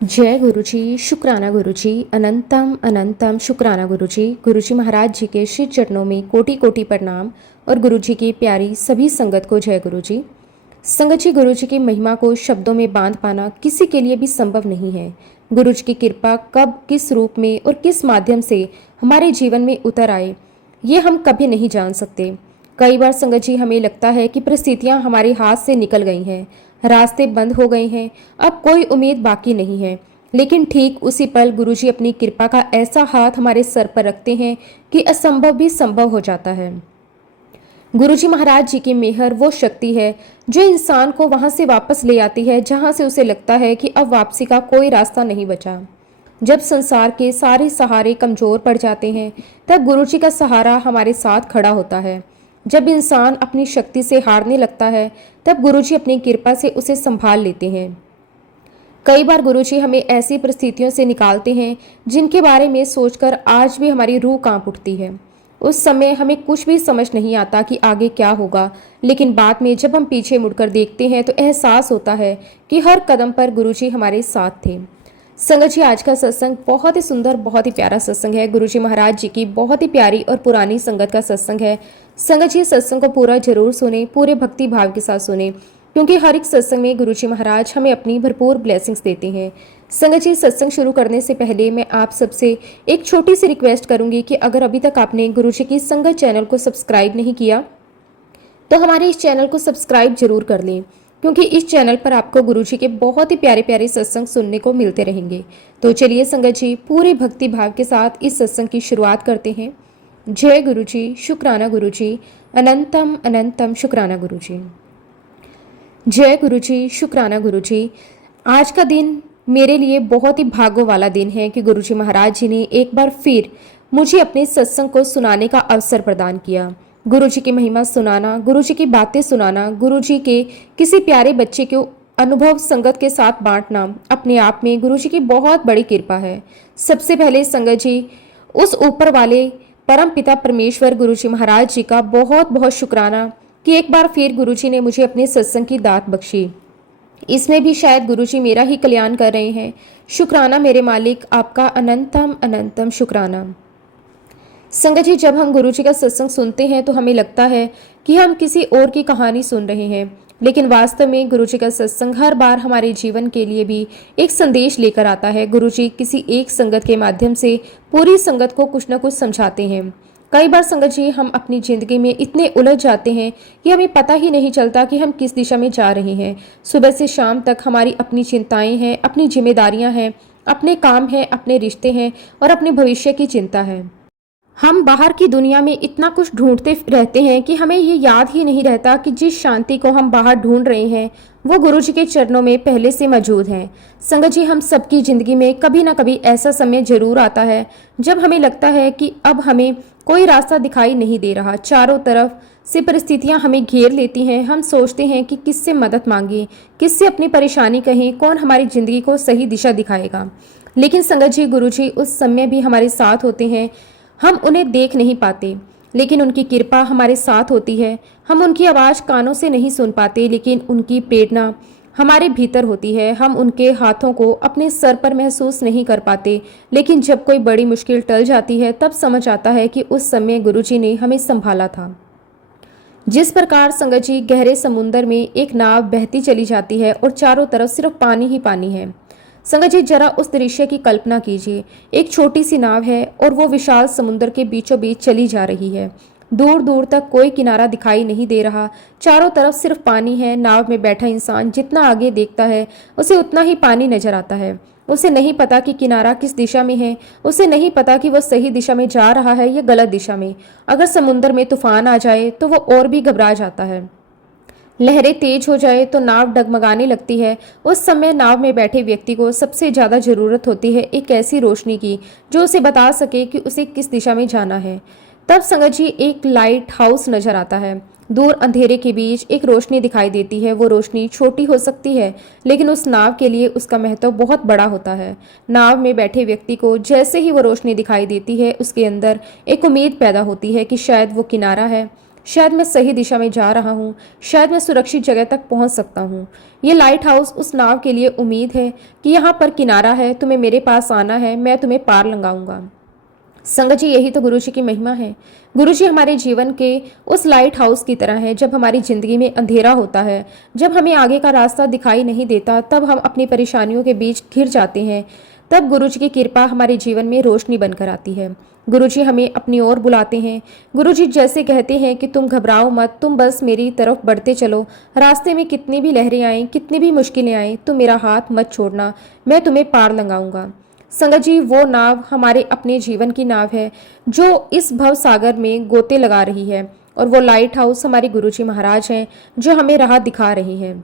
जय गुरु जी, शुक्राना गुरु जी, अनंतम अनंतम शुक्राना गुरु जी। गुरु जी महाराज जी के श्री चरणों में कोटि कोटि प्रणाम और गुरु जी की प्यारी सभी संगत को जय गुरु जी। संगत जी, गुरु जी की महिमा को शब्दों में बांध पाना किसी के लिए भी संभव नहीं है। गुरु जी की कृपा कब, किस रूप में और किस माध्यम से हमारे जीवन में उतर आए, ये हम कभी नहीं जान सकते। कई बार संगत जी हमें लगता है कि परिस्थितियां हमारे हाथ से निकल गई हैं, रास्ते बंद हो गए हैं, अब कोई उम्मीद बाकी नहीं है। लेकिन ठीक उसी पल गुरुजी अपनी कृपा का ऐसा हाथ हमारे सर पर रखते हैं कि असंभव भी संभव हो जाता है। गुरुजी महाराज जी की मेहर वो शक्ति है जो इंसान को वहां से वापस ले आती है जहां से उसे लगता है कि अब वापसी का कोई रास्ता नहीं बचा। जब संसार के सारे सहारे कमजोर पड़ जाते हैं, तब गुरुजी का सहारा हमारे साथ खड़ा होता है। जब इंसान अपनी शक्ति से हारने लगता है, तब गुरुजी अपनी कृपा से उसे संभाल लेते हैं। कई बार गुरुजी हमें ऐसी परिस्थितियों से निकालते हैं जिनके बारे में सोचकर आज भी हमारी रूह कांप उठती है। उस समय हमें कुछ भी समझ नहीं आता कि आगे क्या होगा, लेकिन बाद में जब हम पीछे मुड़कर देखते हैं तो एहसास होता है कि हर कदम पर गुरुजी हमारे साथ थे। संगत जी, आज का सत्संग बहुत ही सुंदर, बहुत ही प्यारा सत्संग है। गुरुजी महाराज जी की बहुत ही प्यारी और पुरानी संगत का सत्संग है। संगत जी, सत्संग को पूरा जरूर सुने, पूरे भक्ति भाव के साथ सुने, क्योंकि हर एक सत्संग में गुरुजी महाराज हमें अपनी भरपूर ब्लेसिंग्स देते हैं। संगत जी, सत्संग शुरू करने से पहले मैं आप सबसे एक छोटी सी रिक्वेस्ट करूंगी कि अगर अभी तक आपने गुरुजी की संगत चैनल को सब्सक्राइब नहीं किया तो हमारे इस चैनल को सब्सक्राइब जरूर कर लें, क्योंकि इस चैनल पर आपको गुरुजी के बहुत ही प्यारे प्यारे सत्संग सुनने को मिलते रहेंगे। तो चलिए संगत जी, पूरे भक्ति भाव के साथ इस सत्संग की शुरुआत करते हैं। जय गुरु जी, शुक्राना गुरु जी, अनंतम अनंतम शुक्राना गुरु जी। जय गुरु जी, शुक्राना गुरु जी। आज का दिन मेरे लिए बहुत ही भाग्य वाला दिन है कि गुरुजी महाराज जी ने एक बार फिर मुझे अपने सत्संग को सुनाने का अवसर प्रदान किया। गुरुजी की महिमा सुनाना, गुरुजी की बातें सुनाना, गुरुजी के किसी प्यारे बच्चे को अनुभव संगत के साथ बांटना अपने आप में गुरुजी की बहुत बड़ी कृपा है। सबसे पहले संगत जी, उस ऊपर वाले परम पिता परमेश्वर गुरुजी महाराज जी का बहुत बहुत शुक्राना कि एक बार फिर गुरुजी ने मुझे अपने सत्संग की दात बख्शी। इसमें भी शायद गुरुजी मेरा ही कल्याण कर रहे हैं। शुक्राना मेरे मालिक, आपका अनंतम अनंतम शुक्राना। संगत जी, जब हम गुरुजी का सत्संग सुनते हैं तो हमें लगता है कि हम किसी और की कहानी सुन रहे हैं, लेकिन वास्तव में गुरुजी का सत्संग हर बार हमारे जीवन के लिए भी एक संदेश लेकर आता है। गुरुजी किसी एक संगत के माध्यम से पूरी संगत को कुछ न कुछ समझाते हैं। कई बार संगत जी, हम अपनी जिंदगी में इतने उलझ जाते हैं कि हमें पता ही नहीं चलता कि हम किस दिशा में जा रहे हैं। सुबह से शाम तक हमारी अपनी चिंताएं हैं, अपनी जिम्मेदारियां हैं, अपने काम हैं, अपने रिश्ते हैं और अपने भविष्य की चिंता है। हम बाहर की दुनिया में इतना कुछ ढूंढते रहते हैं कि हमें ये याद ही नहीं रहता कि जिस शांति को हम बाहर ढूंढ रहे हैं वो गुरुजी के चरणों में पहले से मौजूद है। संगत जी, हम सबकी जिंदगी में कभी ना कभी ऐसा समय जरूर आता है जब हमें लगता है कि अब हमें कोई रास्ता दिखाई नहीं दे रहा। चारों तरफ से परिस्थितियां हमें घेर लेती हैं। हम सोचते हैं कि किससे मदद मांगे, किससे अपनी परेशानी कहें, कौन हमारी जिंदगी को सही दिशा दिखाएगा। लेकिन संगत जी, गुरुजी उस समय भी हमारे साथ होते हैं। हम उन्हें देख नहीं पाते, लेकिन उनकी कृपा हमारे साथ होती है। हम उनकी आवाज़ कानों से नहीं सुन पाते, लेकिन उनकी प्रेरणा हमारे भीतर होती है। हम उनके हाथों को अपने सर पर महसूस नहीं कर पाते, लेकिन जब कोई बड़ी मुश्किल टल जाती है तब समझ आता है कि उस समय गुरुजी ने हमें संभाला था। जिस प्रकार संगत जी, गहरे समुद्र में एक नाव बहती चली जाती है और चारों तरफ सिर्फ पानी ही पानी है। संगत जी, जरा उस दृश्य की कल्पना कीजिए। एक छोटी सी नाव है और वो विशाल समुद्र के बीचों बीच चली जा रही है। दूर दूर तक कोई किनारा दिखाई नहीं दे रहा, चारों तरफ सिर्फ पानी है। नाव में बैठा इंसान जितना आगे देखता है उसे उतना ही पानी नजर आता है। उसे नहीं पता कि किनारा किस दिशा में है, उसे नहीं पता कि वह सही दिशा में जा रहा है या गलत दिशा में। अगर समुद्र में तूफान आ जाए तो वह और भी घबरा जाता है। लहरें तेज हो जाए तो नाव डगमगाने लगती है। उस समय नाव में बैठे व्यक्ति को सबसे ज्यादा जरूरत होती है एक ऐसी रोशनी की जो उसे बता सके कि उसे किस दिशा में जाना है। तब संगत जी, एक लाइट हाउस नजर आता है। दूर अंधेरे के बीच एक रोशनी दिखाई देती है। वो रोशनी छोटी हो सकती है, लेकिन उस नाव के लिए उसका महत्व बहुत बड़ा होता है। नाव में बैठे व्यक्ति को जैसे ही वो रोशनी दिखाई देती है, उसके अंदर एक उम्मीद पैदा होती है कि शायद वो किनारा है। शायद मैं सही दिशा में जा रहा हूँ, शायद मैं सुरक्षित जगह तक पहुँच सकता हूँ। ये लाइट हाउस उस नाव के लिए उम्मीद है कि यहाँ पर किनारा है, तुम्हें मेरे पास आना है, मैं तुम्हें पार लगाऊंगा। संगत जी, यही तो गुरु जी की महिमा है। गुरु जी हमारे जीवन के उस लाइट हाउस की तरह है। जब हमारी जिंदगी में अंधेरा होता है, जब हमें आगे का रास्ता दिखाई नहीं देता, तब हम अपनी परेशानियों के बीच घिर जाते हैं, तब गुरु जी की कृपा हमारे जीवन में रोशनी बनकर आती है। गुरु जी हमें अपनी ओर बुलाते हैं। गुरु जी जैसे कहते हैं कि तुम घबराओ मत, तुम बस मेरी तरफ बढ़ते चलो। रास्ते में कितनी भी लहरें आएं, कितनी भी मुश्किलें आएं, तुम मेरा हाथ मत छोड़ना, मैं तुम्हें पार लगाऊंगा। संगत जी, वो नाव हमारे अपने जीवन की नाव है जो इस भव सागर में गोते लगा रही है, और वो लाइट हाउस हमारे गुरुजी महाराज हैं जो हमें राह दिखा रहे हैं,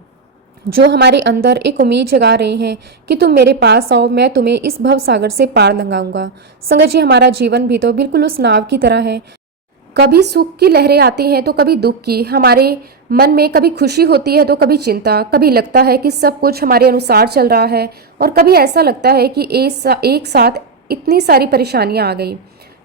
जो हमारे अंदर एक उम्मीद जगा रहे हैं कि तुम मेरे पास आओ, मैं तुम्हें इस भव सागर से पार लगाऊंगा। संगत जी, हमारा जीवन भी तो बिल्कुल उस नाव की तरह है। कभी सुख की लहरें आती हैं तो कभी दुख की। हमारे मन में कभी खुशी होती है तो कभी चिंता। कभी लगता है कि सब कुछ हमारे अनुसार चल रहा है, और कभी ऐसा लगता है कि एक साथ इतनी सारी परेशानियां आ गई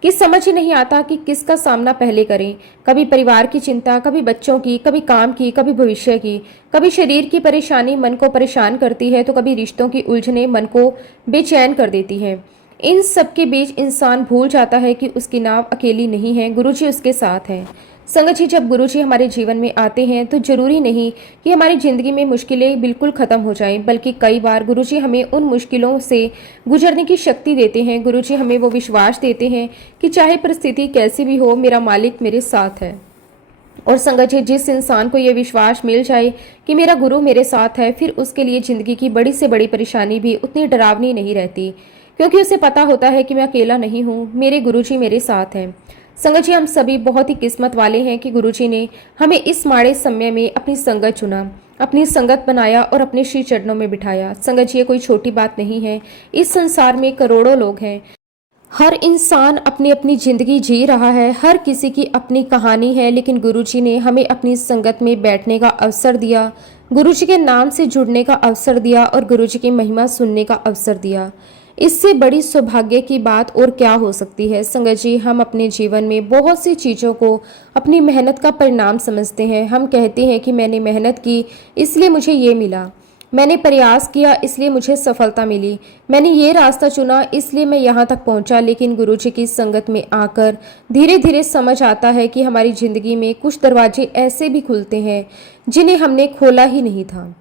कि समझ ही नहीं आता कि किसका सामना पहले करें। कभी परिवार की चिंता, कभी बच्चों की, कभी काम की, कभी भविष्य की। कभी शरीर की परेशानी मन को परेशान करती है तो कभी रिश्तों की उलझनें मन को बेचैन कर देती हैं। इन सब के बीच इंसान भूल जाता है कि उसकी नाव अकेली नहीं है, गुरुजी उसके साथ हैं। संगत जी, जब गुरुजी हमारे जीवन में आते हैं तो जरूरी नहीं कि हमारी जिंदगी में मुश्किलें बिल्कुल खत्म हो जाएं, बल्कि कई बार गुरुजी हमें उन मुश्किलों से गुजरने की शक्ति देते हैं। गुरुजी हमें वो विश्वास देते हैं कि चाहे परिस्थिति कैसी भी हो, मेरा मालिक मेरे साथ है। और संगत जी, जिस इंसान को ये विश्वास मिल जाए कि मेरा गुरु मेरे साथ है, फिर उसके लिए जिंदगी की बड़ी से बड़ी परेशानी भी उतनी डरावनी नहीं रहती, क्योंकि उसे पता होता है कि मैं अकेला नहीं हूँ, मेरे गुरुजी मेरे साथ हैं। संगत जी, हम सभी बहुत ही किस्मत वाले हैं कि गुरुजी ने हमें इस माड़े समय में अपनी संगत चुना, अपनी संगत बनाया और अपने श्री चरणों में बिठाया। संगत जी, ये कोई छोटी बात नहीं है। इस संसार में करोड़ों लोग हैं, हर इंसान अपनी अपनी जिंदगी जी रहा है, हर किसी की अपनी कहानी है, लेकिन गुरुजी ने हमें अपनी संगत में बैठने का अवसर दिया, गुरुजी के नाम से जुड़ने का अवसर दिया और गुरुजी की महिमा सुनने का अवसर दिया। इससे बड़ी सौभाग्य की बात और क्या हो सकती है। संगत जी, हम अपने जीवन में बहुत सी चीज़ों को अपनी मेहनत का परिणाम समझते हैं। हम कहते हैं कि मैंने मेहनत की इसलिए मुझे ये मिला, मैंने प्रयास किया इसलिए मुझे सफलता मिली, मैंने ये रास्ता चुना इसलिए मैं यहाँ तक पहुँचा। लेकिन गुरुजी की संगत में आकर धीरे धीरे समझ आता है कि हमारी ज़िंदगी में कुछ दरवाजे ऐसे भी खुलते हैं जिन्हें हमने खोला ही नहीं था।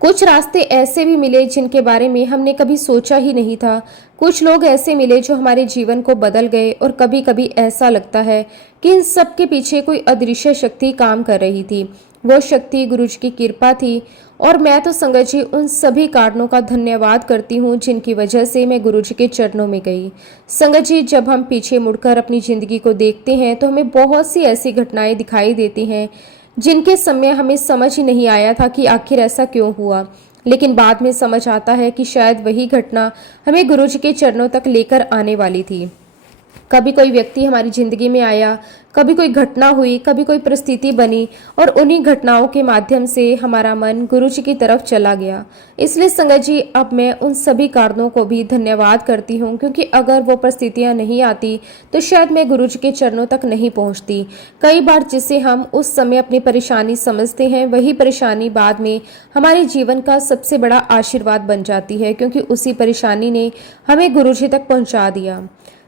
कुछ रास्ते ऐसे भी मिले जिनके बारे में हमने कभी सोचा ही नहीं था। कुछ लोग ऐसे मिले जो हमारे जीवन को बदल गए, और कभी कभी ऐसा लगता है कि इन सब के पीछे कोई अदृश्य शक्ति काम कर रही थी। वो शक्ति गुरुजी की कृपा थी, और मैं तो संगत जी उन सभी कारणों का धन्यवाद करती हूँ जिनकी वजह से मैं गुरुजी के चरणों में गई। संगत जी, जब हम पीछे मुड़कर अपनी जिंदगी को देखते हैं तो हमें बहुत सी ऐसी घटनाएं दिखाई देती हैं जिनके समय हमें समझ ही नहीं आया था कि आखिर ऐसा क्यों हुआ, लेकिन बाद में समझ आता है कि शायद वही घटना हमें गुरुजी के चरणों तक लेकर आने वाली थी। कभी कोई व्यक्ति हमारी जिंदगी में आया, कभी कोई घटना हुई, कभी कोई परिस्थिति बनी, और उन्हीं घटनाओं के माध्यम से हमारा मन गुरुजी की तरफ चला गया। इसलिए संगत जी, अब मैं उन सभी कारणों को भी धन्यवाद करती हूँ, क्योंकि अगर वो परिस्थितियाँ नहीं आती तो शायद मैं गुरुजी के चरणों तक नहीं पहुँचती। कई बार जिसे हम उस समय अपनी परेशानी समझते हैं, वही परेशानी बाद में हमारे जीवन का सबसे बड़ा आशीर्वाद बन जाती है, क्योंकि उसी परेशानी ने हमें गुरुजी तक पहुँचा दिया।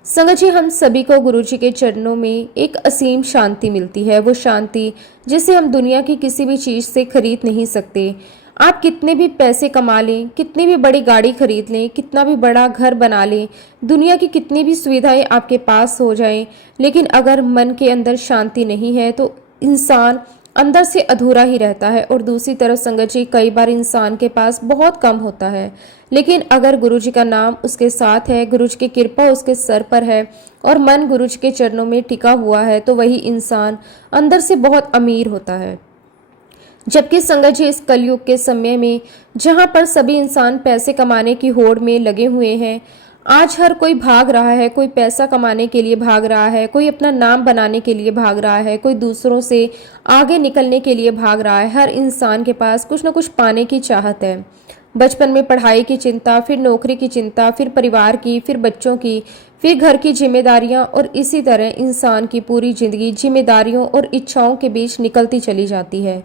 संगत जी, हम सभी को गुरुजी के चरणों में एक असीम शांति मिलती है, वो शांति जिसे हम दुनिया की किसी भी चीज़ से खरीद नहीं सकते। आप कितने भी पैसे कमा लें, कितनी भी बड़ी गाड़ी खरीद लें, कितना भी बड़ा घर बना लें, दुनिया की कितनी भी सुविधाएं आपके पास हो जाएं, लेकिन अगर मन के अंदर शांति नहीं है तो इंसान अंदर से अधूरा ही रहता है। और दूसरी तरफ संगत जी, कई बार इंसान के पास बहुत कम होता है, लेकिन अगर गुरुजी का नाम उसके साथ है, गुरुजी की कृपा उसके सर पर है और मन गुरुजी के चरणों में टिका हुआ है, तो वही इंसान अंदर से बहुत अमीर होता है। जबकि संगत जी, इस कलयुग के समय में जहाँ पर सभी इंसान पैसे कमाने की होड़ में लगे हुए हैं, आज हर कोई भाग रहा है, कोई पैसा कमाने के लिए भाग रहा है, कोई अपना नाम बनाने के लिए भाग रहा है, कोई दूसरों से आगे निकलने के लिए भाग रहा है। हर इंसान के पास कुछ न कुछ पाने की चाहत है। बचपन में पढ़ाई की चिंता, फिर नौकरी की चिंता, फिर परिवार की, फिर बच्चों की, फिर घर की जिम्मेदारियां, और इसी तरह इंसान की पूरी जिंदगी जिम्मेदारियों और इच्छाओं के बीच निकलती चली जाती है।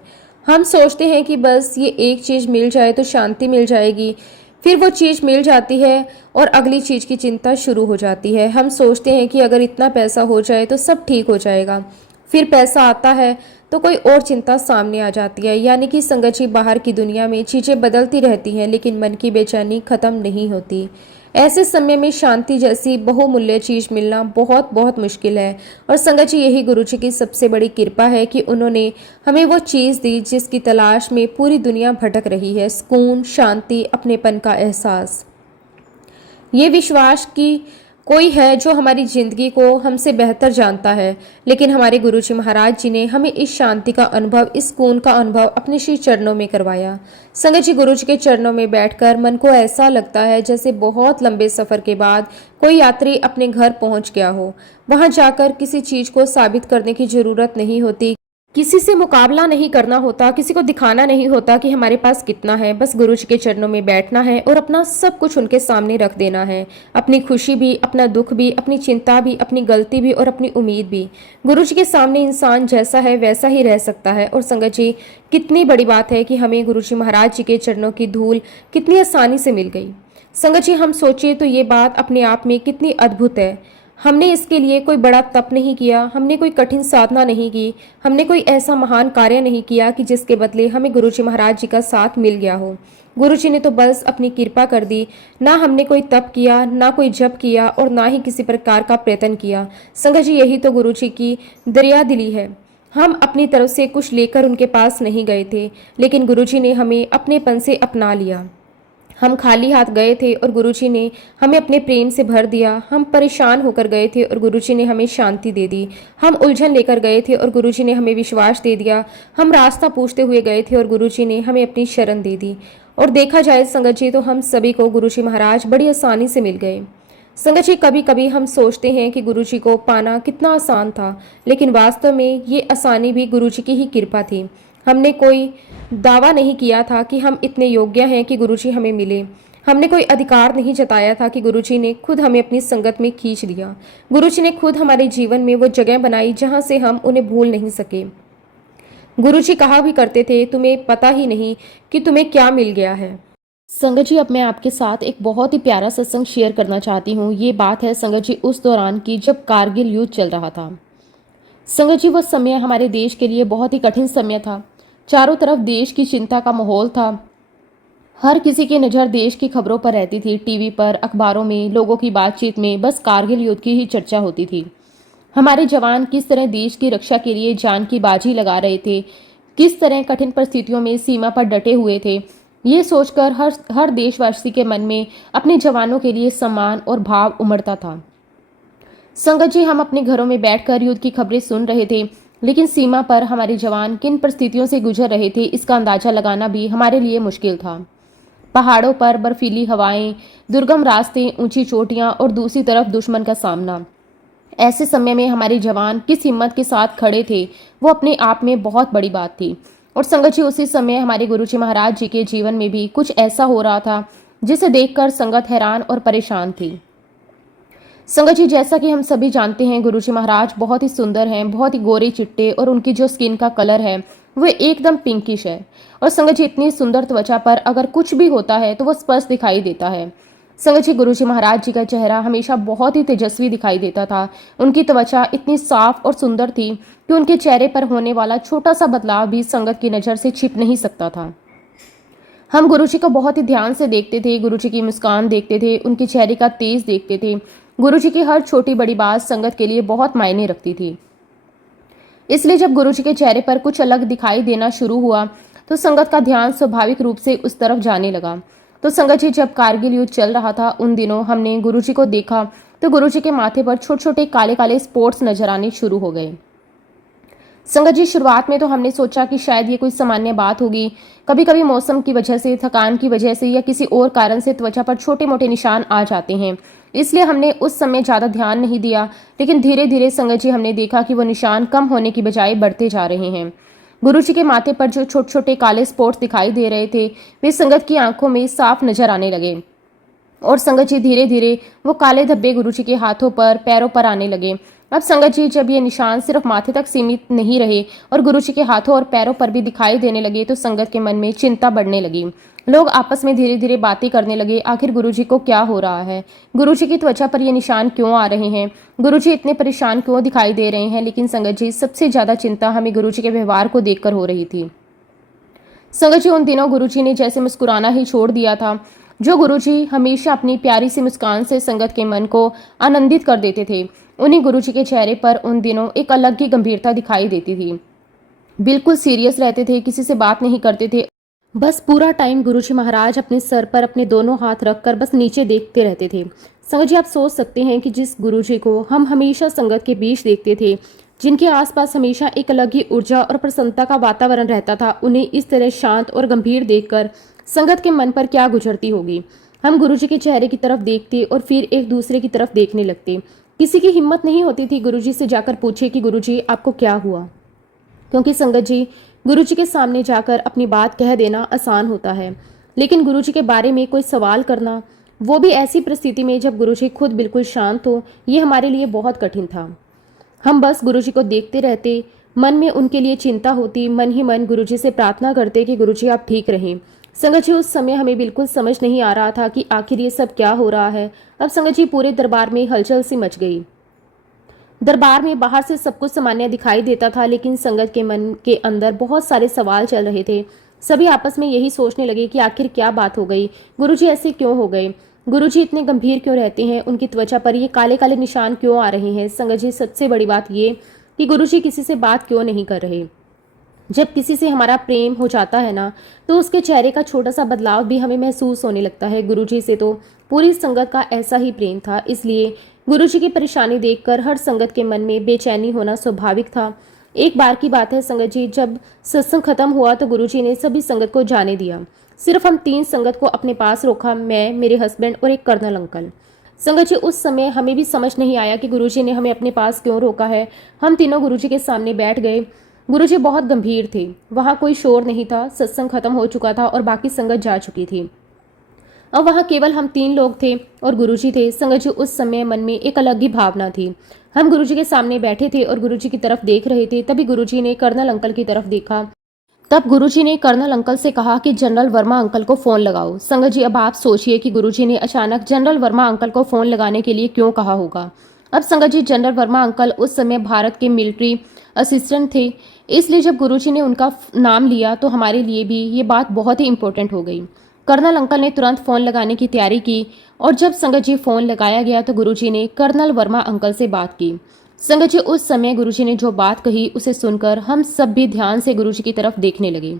हम सोचते हैं कि बस ये एक चीज़ मिल जाए तो शांति मिल जाएगी, फिर वो चीज़ मिल जाती है और अगली चीज़ की चिंता शुरू हो जाती है। हम सोचते हैं कि अगर इतना पैसा हो जाए तो सब ठीक हो जाएगा, फिर पैसा आता है तो कोई और चिंता सामने आ जाती है। यानी कि संगत जी, बाहर की दुनिया में चीज़ें बदलती रहती हैं, लेकिन मन की बेचैनी खत्म नहीं होती। ऐसे समय में शांति जैसी बहुमूल्य चीज़ मिलना बहुत बहुत मुश्किल है। और संगत जी, यही गुरु जी की सबसे बड़ी कृपा है कि उन्होंने हमें वो चीज़ दी जिसकी तलाश में पूरी दुनिया भटक रही है, सुकून, शांति, अपनेपन का एहसास। ये विश्वास कि कोई है जो हमारी जिंदगी को हमसे बेहतर जानता है। लेकिन हमारे गुरुजी महाराज जी ने हमें इस शांति का अनुभव, इस सुकून का अनुभव अपने श्री चरणों में करवाया। संगत जी, गुरुजी के चरणों में बैठकर मन को ऐसा लगता है जैसे बहुत लंबे सफर के बाद कोई यात्री अपने घर पहुंच गया हो। वहां जाकर किसी चीज को साबित करने की जरूरत नहीं होती, किसी से मुकाबला नहीं करना होता, किसी को दिखाना नहीं होता कि हमारे पास कितना है। बस गुरुजी के चरणों में बैठना है और अपना सब कुछ उनके सामने रख देना है, अपनी खुशी भी, अपना दुख भी, अपनी चिंता भी, अपनी गलती भी और अपनी उम्मीद भी। गुरुजी के सामने इंसान जैसा है वैसा ही रह सकता है। और संगत जी, कितनी बड़ी बात है कि हमें गुरुजी महाराज जी के चरणों की धूल कितनी आसानी से मिल गई। संगत जी, हम सोचिए तो ये बात अपने आप में कितनी अद्भुत है। हमने इसके लिए कोई बड़ा तप नहीं किया, हमने कोई कठिन साधना नहीं की, हमने कोई ऐसा महान कार्य नहीं किया कि जिसके बदले हमें गुरुजी महाराज जी का साथ मिल गया हो। गुरुजी ने तो बस अपनी कृपा कर दी। ना हमने कोई तप किया, ना कोई जप किया और ना ही किसी प्रकार का प्रयत्न किया। संगत जी, यही तो गुरुजी की दरिया दिली है। हम अपनी तरफ से कुछ लेकर उनके पास नहीं गए थे, लेकिन गुरुजी ने हमें अपनेपन से अपना लिया। हम खाली हाथ गए थे और गुरुजी ने हमें अपने प्रेम से भर दिया। हम परेशान होकर गए थे और गुरुजी ने हमें शांति दे दी। हम उलझन लेकर गए थे और गुरुजी ने हमें विश्वास दे दिया। हम रास्ता पूछते हुए गए थे और गुरुजी ने हमें अपनी शरण दे दी। और देखा जाए संगत जी, तो हम सभी को गुरुजी महाराज बड़ी आसानी से मिल गए। संगत जी, कभी कभी हम सोचते हैं कि गुरुजी को पाना कितना आसान था, लेकिन वास्तव में ये आसानी भी गुरुजी की ही कृपा थी। हमने कोई दावा नहीं किया था कि हम इतने योग्य हैं कि गुरुजी हमें मिले। हमने कोई अधिकार नहीं जताया था कि गुरुजी ने खुद हमें अपनी संगत में खींच लिया। गुरुजी ने खुद हमारे जीवन में वो जगह बनाई जहां से हम उन्हें भूल नहीं सके। गुरुजी कहा भी करते थे, तुम्हें पता ही नहीं कि तुम्हें क्या मिल गया है। संगत जी, अब मैं आपके साथ एक बहुत ही प्यारा सत्संग शेयर करना चाहती हूँ। ये बात है संगत जी उस दौरान की जब कारगिल युद्ध चल रहा था। संगत जी, वो समय हमारे देश के लिए बहुत ही कठिन समय था। चारों तरफ देश की चिंता का माहौल था। हर किसी की नज़र देश की खबरों पर रहती थी। टीवी पर, अखबारों में, लोगों की बातचीत में बस कारगिल युद्ध की ही चर्चा होती थी। हमारे जवान किस तरह देश की रक्षा के लिए जान की बाजी लगा रहे थे, किस तरह कठिन परिस्थितियों में सीमा पर डटे हुए थे, ये सोचकर हर देशवासी के मन में अपने जवानों के लिए सम्मान और भाव उमड़ता था। संगत जी, हम अपने घरों में बैठकर युद्ध की खबरें सुन रहे थे, लेकिन सीमा पर हमारे जवान किन परिस्थितियों से गुजर रहे थे इसका अंदाजा लगाना भी हमारे लिए मुश्किल था। पहाड़ों पर बर्फीली हवाएं, दुर्गम रास्ते, ऊंची चोटियां और दूसरी तरफ दुश्मन का सामना। ऐसे समय में हमारे जवान किस हिम्मत के साथ खड़े थे, वो अपने आप में बहुत बड़ी बात थी। और संगत जी, उसी समय हमारे गुरुजी महाराज जी के जीवन में भी कुछ ऐसा हो रहा था जिसे देखकर संगत हैरान और परेशान थी। संगत जी, जैसा कि हम सभी जानते हैं, गुरुजी महाराज बहुत ही सुंदर हैं, बहुत ही गोरे चिट्टे, और उनकी जो स्किन का कलर है वो एकदम पिंकिश है। और संगत जी, इतनी सुंदर त्वचा पर अगर कुछ भी होता है तो वो स्पष्ट दिखाई देता है। संगत जी, गुरुजी महाराज जी का चेहरा हमेशा बहुत ही तेजस्वी दिखाई देता था। उनकी त्वचा इतनी साफ और सुंदर थी कि उनके चेहरे पर होने वाला छोटा सा बदलाव भी संगत की नज़र से छिप नहीं सकता था। हम गुरुजी को बहुत ही ध्यान से देखते थे, गुरुजी की मुस्कान देखते थे, उनके चेहरे का तेज देखते थे। गुरुजी की हर छोटी बड़ी बात संगत के लिए बहुत मायने रखती थी। इसलिए जब गुरुजी के चेहरे पर कुछ अलग दिखाई देना शुरू हुआ तो संगत का ध्यान स्वाभाविक रूप से उस तरफ जाने लगा। तो संगत जी, जब कारगिल युद्ध चल रहा था उन दिनों हमने गुरुजी को देखा तो गुरुजी के माथे पर छोटे छोटे काले काले स्पॉट्स नजर आने शुरू हो गए। संगत जी, शुरुआत में तो हमने सोचा कि शायद ये कोई सामान्य बात होगी। कभी कभी मौसम की वजह से, थकान की वजह से या किसी और कारण से त्वचा पर छोटे मोटे निशान आ जाते हैं, इसलिए हमने उस समय ज़्यादा ध्यान नहीं दिया। लेकिन धीरे धीरे संगत जी, हमने देखा कि वो निशान कम होने की बजाय बढ़ते जा रहे हैं। गुरुजी के माथे पर जो छोटे छोटे काले स्पॉट्स दिखाई दे रहे थे वे संगत की आंखों में साफ नजर आने लगे और संगत जी धीरे धीरे वो काले धब्बे गुरुजी के हाथों पर पैरों पर आने लगे। अब संगत जी जब ये निशान सिर्फ माथे तक सीमित नहीं रहे और गुरुजी के हाथों और पैरों पर भी दिखाई देने लगे तो संगत के मन में चिंता बढ़ने लगी। लोग आपस में धीरे धीरे बातें करने लगे, आखिर गुरुजी को क्या हो रहा है, गुरुजी की त्वचा पर ये निशान क्यों आ रहे हैं, गुरुजी इतने परेशान क्यों दिखाई दे रहे हैं। लेकिन संगत जी सबसे ज्यादा चिंता हमें गुरुजी के व्यवहार को देखकर हो रही थी। संगत जी उन दिनों गुरुजी ने जैसे मुस्कुराना ही छोड़ दिया था। जो गुरुजी हमेशा अपनी प्यारी सी मुस्कान से संगत के मन को आनंदित कर देते थे, उन्हीं गुरुजी के चेहरे पर उन दिनों एक अलग ही गंभीरता दिखाई देती थी। बिल्कुल सीरियस रहते थे, किसी से बात नहीं करते थे, बस पूरा टाइम गुरुजी महाराज अपने सर पर अपने दोनों हाथ रखकर बस नीचे देखते रहते थे। संगत जी आप सोच सकते हैं कि जिस गुरुजी को हम हमेशा संगत के बीच देखते थे, जिनके आसपास हमेशा एक अलग ही ऊर्जा और प्रसन्नता का वातावरण रहता था, उन्हें इस तरह शांत और गंभीर देखकर संगत के मन पर क्या गुजरती होगी। हम गुरुजी के चेहरे की तरफ देखते और फिर एक दूसरे की तरफ देखने लगते। किसी की हिम्मत नहीं होती थी गुरुजी से जाकर पूछे कि गुरुजी आपको क्या हुआ, क्योंकि संगत जी गुरुजी के सामने जाकर अपनी बात कह देना आसान होता है, लेकिन गुरुजी के बारे में कोई सवाल करना, वो भी ऐसी परिस्थिति में जब गुरुजी खुद बिल्कुल शांत हो, ये हमारे लिए बहुत कठिन था। हम बस गुरुजी को देखते रहते, मन में उनके लिए चिंता होती, मन ही मन गुरुजी से प्रार्थना करते कि गुरुजी आप ठीक रहें। संगत जी उस समय हमें बिल्कुल समझ नहीं आ रहा था कि आखिर ये सब क्या हो रहा है। अब संगत जी पूरे दरबार में हलचल सी मच गई। दरबार में बाहर से सब कुछ सामान्य दिखाई देता था, लेकिन संगत के मन के अंदर बहुत सारे सवाल चल रहे थे। सभी आपस में यही सोचने लगे कि आखिर क्या बात हो गई, गुरुजी ऐसे क्यों हो गए, गुरुजी इतने गंभीर क्यों रहते हैं, उनकी त्वचा पर ये काले काले निशान क्यों आ रहे हैं। संगत जी सबसे बड़ी बात ये कि गुरुजी किसी से बात क्यों नहीं कर रहे। जब किसी से हमारा प्रेम हो जाता है ना, तो उसके चेहरे का छोटा सा बदलाव भी हमें महसूस होने लगता है। गुरुजी से तो पूरी संगत का ऐसा ही प्रेम था, इसलिए गुरुजी की परेशानी देखकर हर संगत के मन में बेचैनी होना स्वाभाविक था। एक बार की बात है संगत जी, जब सत्संग खत्म हुआ तो गुरुजी ने सभी संगत को जाने दिया। सिर्फ हम 3 संगत को अपने पास रोका, मैं, मेरे हस्बैंड और एक कर्नल अंकल। संगत जी उस समय हमें भी समझ नहीं आया कि गुरुजी ने हमें अपने पास क्यों रोका है। हम तीनों गुरुजी के सामने बैठ गए। गुरुजी बहुत गंभीर थे, वहाँ कोई शोर नहीं था, सत्संग खत्म हो चुका था और बाकी संगत जा चुकी थी। अब वहाँ केवल हम 3 लोग थे और गुरुजी थे। संगत जी उस समय मन में एक अलग ही भावना थी। हम गुरुजी के सामने बैठे थे और गुरुजी की तरफ देख रहे थे। तभी गुरुजी ने कर्नल अंकल की तरफ देखा। तब गुरुजी ने कर्नल अंकल से कहा कि जनरल वर्मा अंकल को फोन लगाओ। संगत जी अब आप सोचिए कि गुरुजी ने अचानक जनरल वर्मा अंकल को फोन लगाने के लिए क्यों कहा होगा। अब संगत जी जनरल वर्मा अंकल उस समय भारत के मिलिट्री असिस्टेंट थे, इसलिए जब गुरुजी ने उनका नाम लिया तो हमारे लिए भी ये बात बहुत ही इंपॉर्टेंट हो गई। कर्नल अंकल ने तुरंत फ़ोन लगाने की तैयारी की और जब संगत जी फ़ोन लगाया गया तो गुरुजी ने कर्नल वर्मा अंकल से बात की। संगत जी उस समय गुरुजी ने जो बात कही उसे सुनकर हम सब भी ध्यान से गुरुजी की तरफ देखने लगे।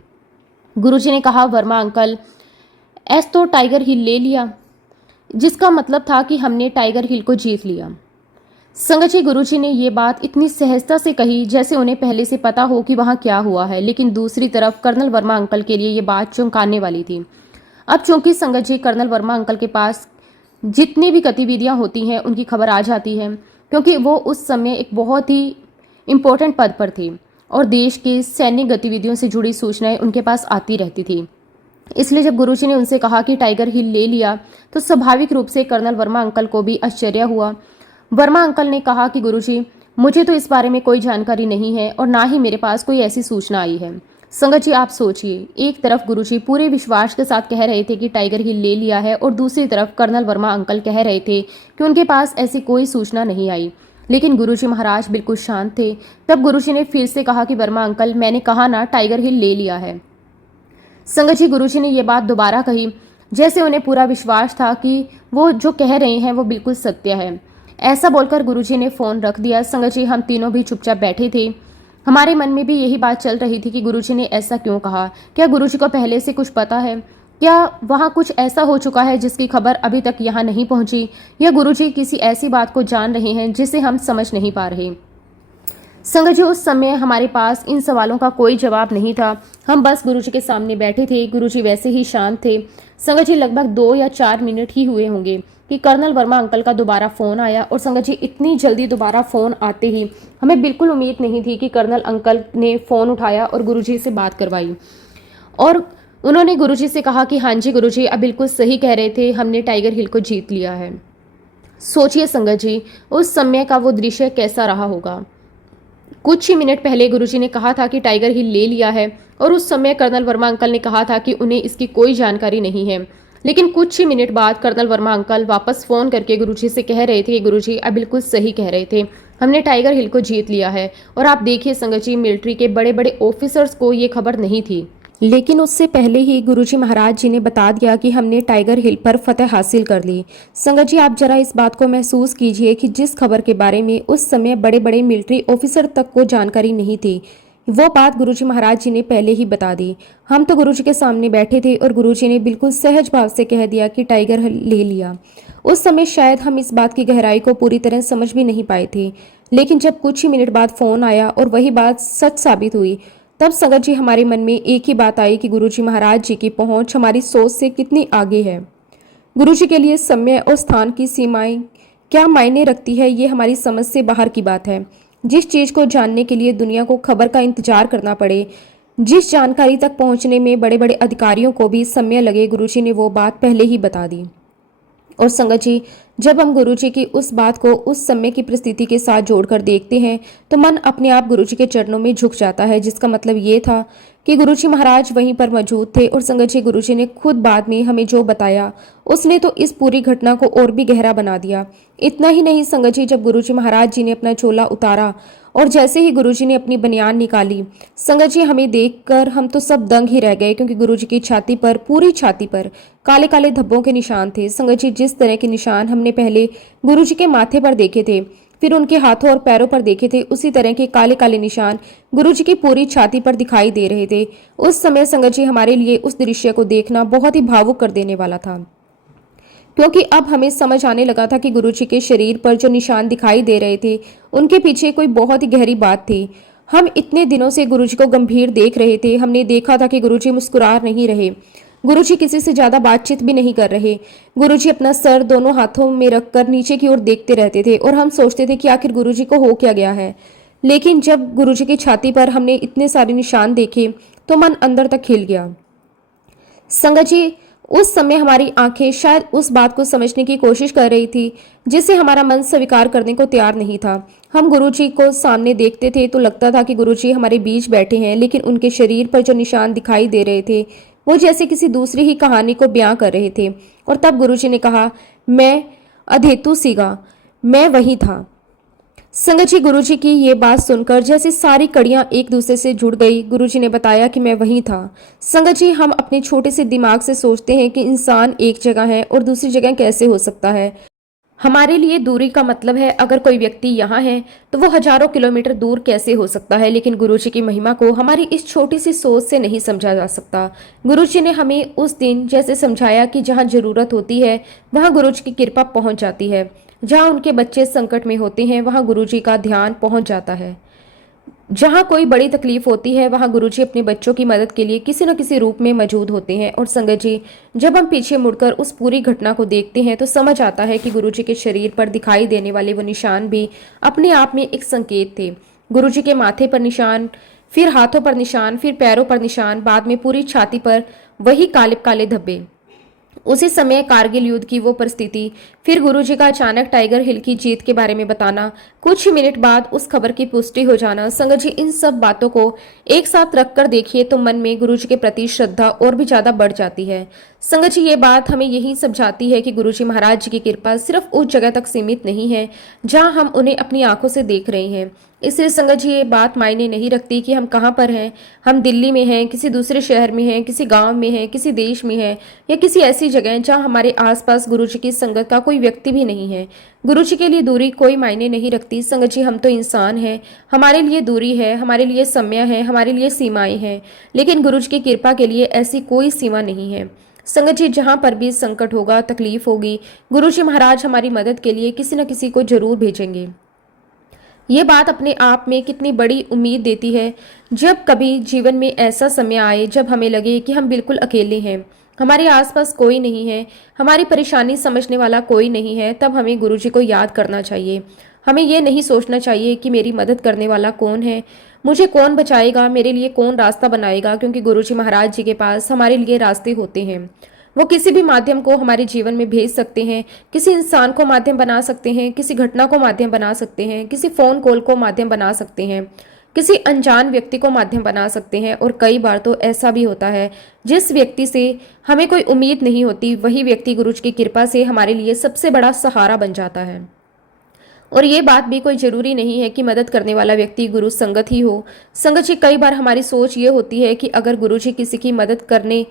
गुरुजी ने कहा, वर्मा अंकल, ऐस तो टाइगर हिल ले लिया, जिसका मतलब था कि हमने टाइगर हिल को जीत लिया। संगत जी गुरुजी ने ये बात इतनी सहजता से कही जैसे उन्हें पहले से पता हो कि वहाँ क्या हुआ है, लेकिन दूसरी तरफ कर्नल वर्मा अंकल के लिए ये बात चौंकाने वाली थी। अब चूंकि संगत जी कर्नल वर्मा अंकल के पास जितनी भी गतिविधियां होती हैं उनकी खबर आ जाती है, क्योंकि वो उस समय एक बहुत ही इम्पोर्टेंट पद पर थे और देश के सैन्य गतिविधियों से जुड़ी सूचनाएं उनके पास आती रहती थी। इसलिए जब गुरुजी ने उनसे कहा कि टाइगर हिल ले लिया तो स्वाभाविक रूप से कर्नल वर्मा अंकल को भी आश्चर्य हुआ। वर्मा अंकल ने कहा कि गुरुजी, मुझे तो इस बारे में कोई जानकारी नहीं है और ना ही मेरे पास कोई ऐसी सूचना आई है। संगत जी आप सोचिए, एक तरफ गुरुजी पूरे विश्वास के साथ कह रहे थे कि टाइगर हिल ले लिया है और दूसरी तरफ कर्नल वर्मा अंकल कह रहे थे कि उनके पास ऐसी कोई सूचना नहीं आई, लेकिन गुरुजी महाराज बिल्कुल शांत थे। तब गुरुजी ने फिर से कहा कि वर्मा अंकल, मैंने कहा ना टाइगर हिल ले लिया है। संगत जी गुरुजी ने यह बात दोबारा कही, जैसे उन्हें पूरा विश्वास था कि वो जो कह रहे हैं वो बिल्कुल सत्य है। ऐसा बोलकर गुरुजी ने फ़ोन रख दिया। संगत जी हम तीनों भी चुपचाप बैठे थे। हमारे मन में भी यही बात चल रही थी कि गुरुजी ने ऐसा क्यों कहा। क्या गुरुजी को पहले से कुछ पता है? क्या वहाँ कुछ ऐसा हो चुका है जिसकी खबर अभी तक यहाँ नहीं पहुँची, या गुरुजी किसी ऐसी बात को जान रहे हैं जिसे हम समझ नहीं पा रहे। संगत जी, उस समय हमारे पास इन सवालों का कोई जवाब नहीं था। हम बस गुरुजी के सामने बैठे थे। गुरुजी वैसे ही शांत थे। संगत जी, लगभग 2 या 4 मिनट ही हुए होंगे कि कर्नल वर्मा अंकल का दोबारा फ़ोन आया। और संगत जी, इतनी जल्दी दोबारा फ़ोन आते ही हमें बिल्कुल उम्मीद नहीं थी कि कर्नल अंकल ने फ़ोन उठाया और गुरुजी से बात करवाई। और उन्होंने गुरुजी से कहा कि हाँ जी गुरुजी, आप बिल्कुल सही कह रहे थे, हमने टाइगर हिल को जीत लिया है। सोचिए संगत जी, उस समय का वो दृश्य कैसा रहा होगा। कुछ ही मिनट पहले गुरुजी ने कहा था कि टाइगर हिल ले लिया है, और उस समय कर्नल वर्मा अंकल ने कहा था कि उन्हें इसकी कोई जानकारी नहीं है। लेकिन कुछ ही मिनट बाद कर्नल वर्मा अंकल वापस फ़ोन करके गुरुजी से कह रहे थे कि गुरुजी, आप बिल्कुल सही कह रहे थे, हमने टाइगर हिल को जीत लिया है। और आप देखिए संगत जी, मिलिट्री के बड़े बड़े ऑफिसर्स को ये खबर नहीं थी, लेकिन उससे पहले ही गुरुजी महाराज जी ने बता दिया कि हमने टाइगर हिल पर फतेह हासिल कर ली। संगत जी, आप जरा इस बात को महसूस कीजिए कि जिस खबर के बारे में उस समय बड़े बड़े मिलिट्री ऑफिसर तक को जानकारी नहीं थी, वो बात गुरुजी महाराज जी ने पहले ही बता दी। हम तो गुरुजी के सामने बैठे थे और गुरुजी ने बिल्कुल सहज भाव से कह दिया कि टाइगर हिल ले लिया। उस समय शायद हम इस बात की गहराई को पूरी तरह समझ भी नहीं पाए थे, लेकिन जब कुछ ही मिनट बाद फ़ोन आया और वही बात सच साबित हुई, तब संगत जी हमारे मन में एक ही बात आई कि गुरुजी महाराज जी की पहुंच हमारी सोच से कितनी आगे है। गुरुजी के लिए समय और स्थान की सीमाएं क्या मायने रखती है, ये हमारी समझ से बाहर की बात है। जिस चीज़ को जानने के लिए दुनिया को खबर का इंतजार करना पड़े, जिस जानकारी तक पहुंचने में बड़े बड़े अधिकारियों को भी समय लगे, गुरुजी ने वो बात पहले ही बता दी। और संगत जी, जब हम गुरुजी की उस बात को उस समय की परिस्थिति के साथ जोड़कर देखते हैं, तो मन अपने आप गुरुजी के चरणों में झुक जाता है, जिसका मतलब ये था कि गुरुजी महाराज वहीं पर मौजूद थे। और संगत जी, गुरुजी ने खुद बाद में हमें जो बताया, उसने तो इस पूरी घटना को और भी गहरा बना दिया। इतना ही नहीं संगत जी, जब गुरुजी महाराज जी ने अपना चोला उतारा और जैसे ही गुरुजी ने अपनी बनियान निकाली, संगत जी हमें देखकर हम तो सब दंग ही रह गए, क्योंकि गुरुजी की छाती पर, पूरी छाती पर काले काले धब्बों के निशान थे। संगत जी, जिस तरह के निशान हमने पहले गुरुजी के माथे पर देखे थे, फिर उनके हाथों और पैरों पर देखे थे, उसी तरह के काले काले निशान गुरुजी की पूरी छाती पर दिखाई दे रहे थे। उस समय संगत जी, हमारे लिए उस दृश्य को देखना बहुत ही भावुक कर देने वाला था, क्योंकि अब हमें समझ आने लगा था कि गुरुजी के शरीर पर जो निशान दिखाई दे रहे थे, उनके पीछे कोई बहुत ही गहरी बात थी। हम इतने दिनों से गुरुजी को गंभीर देख रहे थे। हमने देखा था कि गुरुजी मुस्कुरा नहीं रहे, गुरुजी किसी से ज्यादा बातचीत भी नहीं कर रहे। गुरुजी अपना सर दोनों हाथों में रखकर नीचे की ओर देखते रहते थे, और हम सोचते थे कि आखिर गुरुजी को हो क्या गया है। लेकिन जब गुरुजी की छाती पर हमने इतने सारे निशान देखे, तो मन अंदर तक खिल गया। संगत जी, उस समय हमारी आंखें शायद उस बात को समझने की कोशिश कर रही थी जिसे हमारा मन स्वीकार करने को तैयार नहीं था। हम गुरुजी को सामने देखते थे तो लगता था कि गुरुजी हमारे बीच बैठे हैं, लेकिन उनके शरीर पर जो निशान दिखाई दे रहे थे, वो जैसे किसी दूसरी ही कहानी को बयां कर रहे थे। और तब गुरुजी ने कहा, मैं अधेतु सीगा, मैं वही था। संगत जी, गुरुजी की ये बात सुनकर जैसे सारी कड़ियां एक दूसरे से जुड़ गई। गुरुजी ने बताया कि मैं वही था। संगत जी, हम अपने छोटे से दिमाग से सोचते हैं कि इंसान एक जगह है और दूसरी जगह कैसे हो सकता है। हमारे लिए दूरी का मतलब है, अगर कोई व्यक्ति यहाँ है तो वो हजारों किलोमीटर दूर कैसे हो सकता है। लेकिन गुरुजी की महिमा को हमारी इस छोटी सी सोच से नहीं समझा जा सकता। गुरुजी ने हमें उस दिन जैसे समझाया कि जहाँ जरूरत होती है वहाँ गुरुजी की कृपा पहुँच जाती है। जहाँ उनके बच्चे संकट में होते हैं वहाँ गुरुजी का ध्यान पहुँच जाता है। जहाँ कोई बड़ी तकलीफ होती है वहाँ गुरुजी अपने बच्चों की मदद के लिए किसी न किसी रूप में मौजूद होते हैं। और संगत जी, जब हम पीछे मुड़कर उस पूरी घटना को देखते हैं तो समझ आता है कि गुरुजी के शरीर पर दिखाई देने वाले वो निशान भी अपने आप में एक संकेत थे। गुरुजी के माथे पर निशान, फिर हाथों पर निशान, फिर पैरों पर निशान, बाद में पूरी छाती पर वही काले काले धब्बे। उसी समय कारगिल युद्ध की वो परिस्थिति, फिर गुरुजी का अचानक टाइगर हिल की जीत के बारे में बताना, कुछ ही मिनट बाद उस खबर की पुष्टि हो जाना। संगत जी, इन सब बातों को एक साथ रखकर देखिए तो मन में गुरुजी के प्रति श्रद्धा और भी ज्यादा बढ़ जाती है। संगत जी, ये बात हमें यही समझाती है कि गुरुजी महाराज जी की कृपा सिर्फ उस जगह तक सीमित नहीं है जहां हम उन्हें अपनी आंखों से देख रहे हैं। इसलिए संगत जी, ये बात मायने नहीं रखती कि हम कहाँ पर हैं। हम दिल्ली में हैं, किसी दूसरे शहर में हैं, किसी गांव में हैं, किसी देश में हैं, या किसी ऐसी जगह जहां हमारे आसपास गुरुजी की संगत का कोई व्यक्ति भी नहीं है। गुरुजी के लिए दूरी कोई मायने नहीं रखती। संगत जी, हम तो इंसान हैं, हमारे लिए दूरी है, हमारे लिए समय है, हमारे लिए सीमाएं हैं, लेकिन गुरुजी की कृपा के लिए ऐसी कोई सीमा नहीं है। संगत जी, जहां पर भी संकट होगा, तकलीफ होगी, गुरुजी महाराज हमारी मदद के लिए किसी न किसी को जरूर भेजेंगे। ये बात अपने आप में कितनी बड़ी उम्मीद देती है। जब कभी जीवन में ऐसा समय आए जब हमें लगे कि हम बिल्कुल अकेले हैं, हमारे आसपास कोई नहीं है, हमारी परेशानी समझने वाला कोई नहीं है, तब हमें गुरुजी को याद करना चाहिए। हमें ये नहीं सोचना चाहिए कि मेरी मदद करने वाला कौन है, मुझे कौन बचाएगा, मेरे लिए कौन रास्ता बनाएगा, क्योंकि गुरुजी महाराज जी के पास हमारे लिए रास्ते होते हैं। वो किसी भी माध्यम को हमारे जीवन में भेज सकते हैं, किसी इंसान को माध्यम बना सकते हैं, किसी घटना को माध्यम बना सकते हैं, किसी फोन कॉल को माध्यम बना सकते हैं, किसी अनजान व्यक्ति को माध्यम बना सकते हैं। और कई बार तो ऐसा भी होता है, जिस व्यक्ति से हमें कोई उम्मीद नहीं होती, वही व्यक्ति गुरु जी की कृपा से हमारे लिए सबसे बड़ा सहारा बन जाता है। और ये बात भी कोई जरूरी नहीं है कि मदद करने वाला व्यक्ति गुरु संगत ही हो। संगत जी, कई बार हमारी सोच ये होती है कि अगर गुरु जी किसी की मदद करने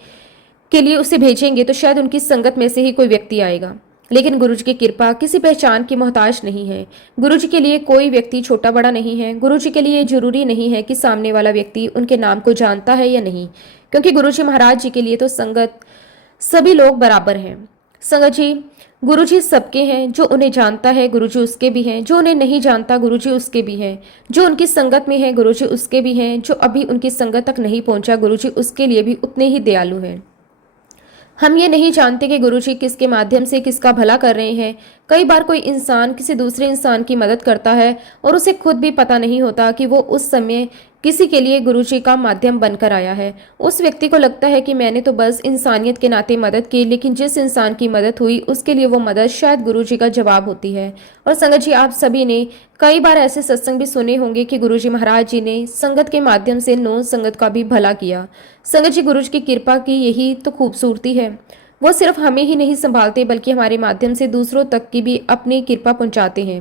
के लिए उसे भेजेंगे तो शायद उनकी संगत में से ही कोई व्यक्ति आएगा। लेकिन गुरुजी की कृपा किसी पहचान की मोहताज नहीं है। गुरुजी के लिए कोई व्यक्ति छोटा बड़ा नहीं है। गुरुजी के लिए जरूरी नहीं है कि सामने वाला व्यक्ति उनके नाम को जानता है या नहीं, क्योंकि गुरुजी महाराज जी के लिए तो संगत सभी लोग बराबर हैं। संगत जी, गुरुजी सबके हैं। जो उन्हें जानता है गुरुजी उसके भी हैं, जो उन्हें नहीं जानता गुरुजी उसके भी हैं, जो उनकी संगत में है गुरुजी उसके भी हैं, जो अभी उनकी संगत तक नहीं पहुंचा गुरुजी उसके लिए भी उतने ही दयालु हैं। हम ये नहीं जानते कि गुरुजी किसके माध्यम से किसका भला कर रहे हैं। कई बार कोई इंसान किसी दूसरे इंसान की मदद करता है और उसे खुद भी पता नहीं होता कि वो उस समय किसी के लिए गुरुजी का माध्यम बनकर आया है। उस व्यक्ति को लगता है कि मैंने तो बस इंसानियत के नाते मदद की, लेकिन जिस इंसान की मदद हुई उसके लिए वो मदद शायद गुरुजी का जवाब होती है। और संगत जी, आप सभी ने कई बार ऐसे सत्संग भी सुने होंगे कि गुरुजी महाराज जी ने संगत के माध्यम से नौ संगत का भी भला किया। संगत जी, गुरुजी की कृपा की यही तो खूबसूरती है। वो सिर्फ हमें ही नहीं संभालते, बल्कि हमारे माध्यम से दूसरों तक की भी अपनी कृपा पहुंचाते हैं।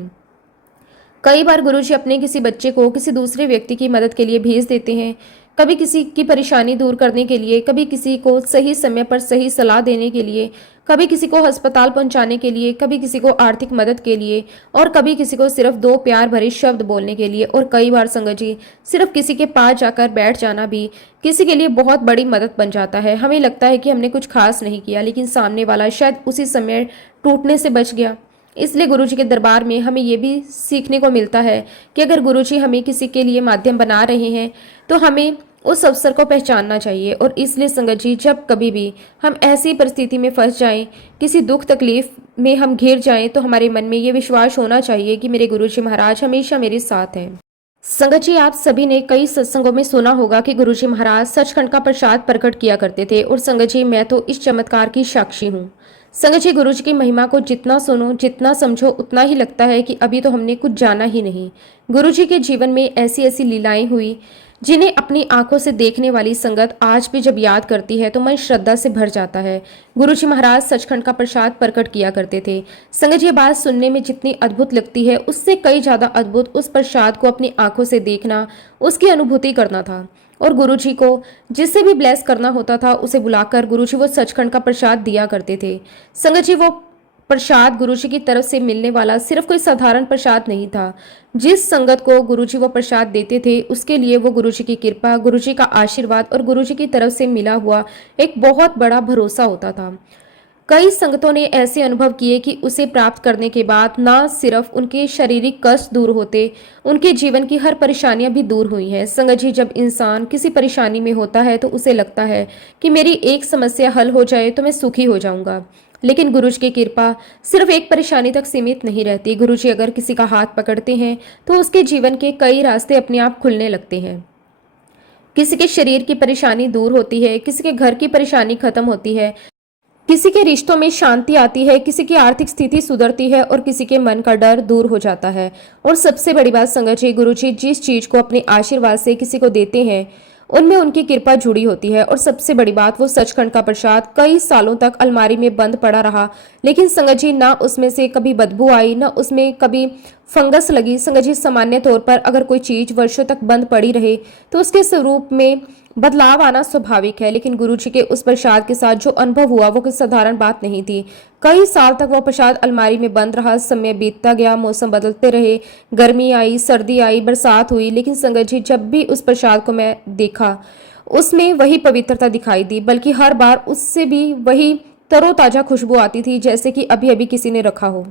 कई बार गुरुजी अपने किसी बच्चे को किसी दूसरे व्यक्ति की मदद के लिए भेज देते हैं, कभी किसी की परेशानी दूर करने के लिए, कभी किसी को सही समय पर सही सलाह देने के लिए, कभी किसी को अस्पताल पहुंचाने के लिए, कभी किसी को आर्थिक मदद के लिए, और कभी किसी को सिर्फ दो प्यार भरे शब्द बोलने के लिए। और कई बार संगत जी, सिर्फ किसी के पास जाकर बैठ जाना भी किसी के लिए बहुत बड़ी मदद बन जाता है। हमें लगता है कि हमने कुछ खास नहीं किया, लेकिन सामने वाला शायद उसी समय टूटने से बच गया। इसलिए गुरुजी के दरबार में हमें ये भी सीखने को मिलता है कि अगर गुरुजी हमें किसी के लिए माध्यम बना रहे हैं तो हमें उस अवसर को पहचानना चाहिए। और इसलिए संगत जी, जब कभी भी हम ऐसी परिस्थिति में फंस जाएं, किसी दुख तकलीफ में हम घिर जाएं, तो हमारे मन में ये विश्वास होना चाहिए कि मेरे गुरुजी महाराज हमेशा मेरे साथ हैं। संगत जी, आप सभी ने कई सत्संगों में सुना होगा कि गुरुजी महाराज सचखंड का प्रसाद प्रकट किया करते थे। और संगत जी, मैं तो इस चमत्कार की साक्षी हूँ। संगत जी, गुरुजी की महिमा को जितना सुनो जितना समझो उतना ही लगता है कि अभी तो हमने कुछ जाना ही नहीं। गुरुजी के जीवन में ऐसी ऐसी लीलाएं हुई जिन्हें अपनी आंखों से देखने वाली संगत आज भी जब याद करती है तो मन श्रद्धा से भर जाता है। गुरुजी महाराज सचखंड का प्रसाद प्रकट किया करते थे। संगत जी, बात सुनने में जितनी अद्भुत लगती है, उससे कई ज्यादा अद्भुत उस प्रसाद को अपनी आंखों से देखना, उसकी अनुभूति करना था। और गुरुजी को जिससे भी ब्लेस करना होता था उसे बुलाकर गुरुजी वो सचखंड का प्रसाद दिया करते थे। संगत जी, वो प्रसाद गुरुजी की तरफ से मिलने वाला सिर्फ कोई साधारण प्रसाद नहीं था। जिस संगत को गुरुजी वो प्रसाद देते थे उसके लिए वो गुरुजी की कृपा, गुरुजी का आशीर्वाद और गुरुजी की तरफ से मिला हुआ एक बहुत बड़ा भरोसा होता था। कई संगतों ने ऐसे अनुभव किए कि उसे प्राप्त करने के बाद न सिर्फ उनके शारीरिक कष्ट दूर होते, उनके जीवन की हर परेशानियां भी दूर हुई हैं। संगत जी, जब इंसान किसी परेशानी में होता है तो उसे लगता है कि मेरी एक समस्या हल हो जाए तो मैं सुखी हो जाऊंगा। लेकिन गुरुजी की कृपा सिर्फ एक परेशानी तक सीमित नहीं रहती। गुरुजी अगर किसी का हाथ पकड़ते हैं तो उसके जीवन के कई रास्ते अपने आप खुलने लगते हैं। किसी के शरीर की परेशानी दूर होती है, किसी के घर की परेशानी खत्म होती है, किसी के रिश्तों में शांति आती है, किसी की आर्थिक स्थिति सुधरती है और किसी के मन का डर दूर हो जाता है। और सबसे बड़ी बात संगत जी, गुरुजी जिस चीज को अपने आशीर्वाद से किसी को देते हैं उनमें उनकी कृपा जुड़ी होती है। और सबसे बड़ी बात, वो सचखंड का प्रसाद कई सालों तक अलमारी में बंद पड़ा रहा, लेकिन संगत जी ना उसमें से कभी बदबू आई, ना उसमें कभी फंगस लगी। संगत जी, सामान्य तौर पर अगर कोई चीज वर्षों तक बंद पड़ी रहे तो उसके स्वरूप में बदलाव आना स्वाभाविक है, लेकिन गुरुजी के उस प्रसाद के साथ जो अनुभव हुआ वो कोई साधारण बात नहीं थी। कई साल तक वो प्रसाद अलमारी में बंद रहा, समय बीतता गया, मौसम बदलते रहे, गर्मी आई, सर्दी आई, बरसात हुई, लेकिन संगत जी जब भी उस प्रसाद को मैं देखा उसमें वही पवित्रता दिखाई दी, बल्कि हर बार उससे भी वही तरोताजा खुशबू आती थी, जैसे कि अभी अभी किसी ने रखा हो।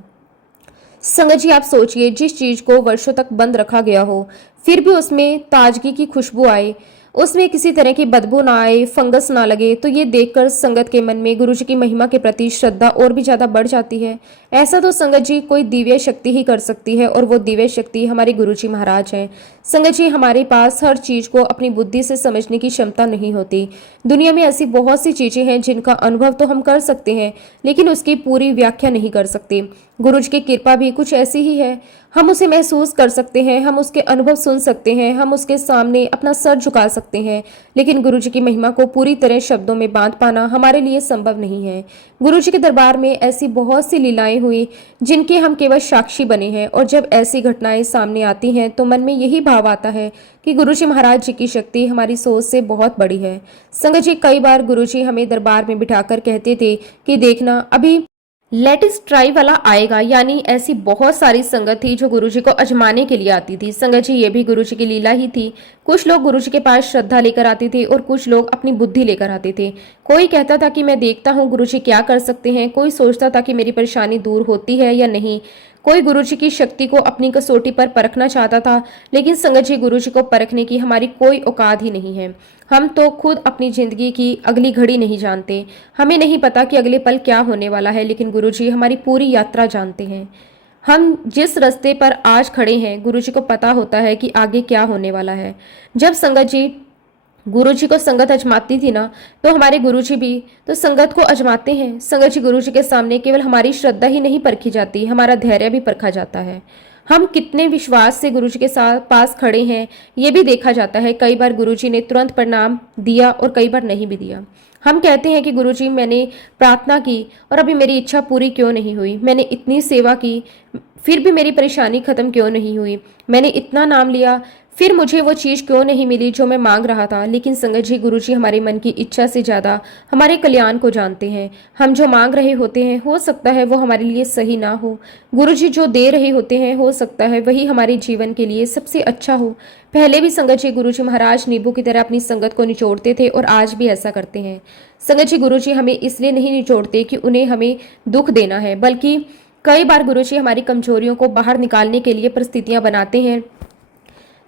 संगत जी, आप सोचिए, जिस चीज को वर्षों तक बंद रखा गया हो, फिर भी उसमें ताजगी की खुशबू आए, उसमें किसी तरह की बदबू ना आए, फंगस ना लगे, तो ये देखकर संगत के मन में गुरु जी की महिमा के प्रति श्रद्धा और भी ज्यादा बढ़ जाती है। ऐसा तो संगत जी कोई दिव्य शक्ति ही कर सकती है, और वो दिव्य शक्ति हमारे गुरु जी महाराज हैं। संगत जी, हमारे पास हर चीज को अपनी बुद्धि से समझने की क्षमता नहीं होती। दुनिया में ऐसी बहुत सी चीजें हैं जिनका अनुभव तो हम कर सकते हैं, लेकिन उसकी पूरी व्याख्या नहीं कर सकते। गुरु जी की कृपा भी कुछ ऐसी ही है। हम उसे महसूस कर सकते हैं, हम उसके अनुभव सुन सकते हैं, हम उसके सामने अपना सर झुका सकते हैं, लेकिन गुरु जी की महिमा को पूरी तरह शब्दों में बांध पाना हमारे लिए संभव नहीं है। गुरु जी के दरबार में ऐसी बहुत सी लीलाएं हुई जिनके हम केवल साक्षी बने हैं, और जब ऐसी घटनाएं सामने आती हैं तो मन में यही भाव आता है कि गुरु जी महाराज जी की शक्ति हमारी सोच से बहुत बड़ी है। संगत जी, कई बार गुरु जी हमें दरबार में बिठाकर कहते थे कि देखना, अभी लेटेस्ट ट्राई वाला आएगा। यानी ऐसी बहुत सारी संगत थी जो गुरुजी को अजमाने के लिए आती थी। संगत जी, ये भी गुरुजी की लीला ही थी। कुछ लोग गुरुजी के पास श्रद्धा लेकर आते थे और कुछ लोग अपनी बुद्धि लेकर आते थे। कोई कहता था कि मैं देखता हूँ गुरुजी क्या कर सकते हैं, कोई सोचता था कि मेरी परेशानी दूर होती है या नहीं, कोई गुरुजी की शक्ति को अपनी कसौटी पर परखना चाहता था। लेकिन संगत जी, गुरुजी को परखने की हमारी कोई औकात ही नहीं है। हम तो खुद अपनी जिंदगी की अगली घड़ी नहीं जानते, हमें नहीं पता कि अगले पल क्या होने वाला है, लेकिन गुरुजी हमारी पूरी यात्रा जानते हैं। हम जिस रास्ते पर आज खड़े हैं, गुरुजी को पता होता है कि आगे क्या होने वाला है। जब संगत जी गुरुजी को संगत अजमाती थी ना, तो हमारे गुरुजी भी तो संगत को अजमाते हैं। संगत जी, गुरुजी के सामने केवल हमारी श्रद्धा ही नहीं परखी जाती, हमारा धैर्य भी परखा जाता है। हम कितने विश्वास से गुरुजी के साथ पास खड़े हैं, ये भी देखा जाता है। कई बार गुरुजी ने तुरंत प्रणाम दिया और कई बार नहीं भी दिया। हम कहते हैं कि गुरुजी, मैंने प्रार्थना की और अभी मेरी इच्छा पूरी क्यों नहीं हुई, मैंने इतनी सेवा की फिर भी मेरी परेशानी खत्म क्यों नहीं हुई, मैंने इतना नाम लिया फिर मुझे वो चीज़ क्यों नहीं मिली जो मैं मांग रहा था। लेकिन संगत जी, गुरुजी हमारे मन की इच्छा से ज़्यादा हमारे कल्याण को जानते हैं। हम जो मांग रहे होते हैं, हो सकता है वो हमारे लिए सही ना हो। गुरुजी जो दे रहे होते हैं, हो सकता है वही हमारे जीवन के लिए सबसे अच्छा हो। पहले भी संगत जी गुरुजी महाराज नींबू की तरह अपनी संगत को निचोड़ते थे और आज भी ऐसा करते हैं। संगत जी, गुरुजी हमें इसलिए नहीं निचोड़ते कि उन्हें हमें दुख देना है, बल्कि कई बार गुरुजी हमारी कमजोरियों को बाहर निकालने के लिए परिस्थितियां बनाते हैं।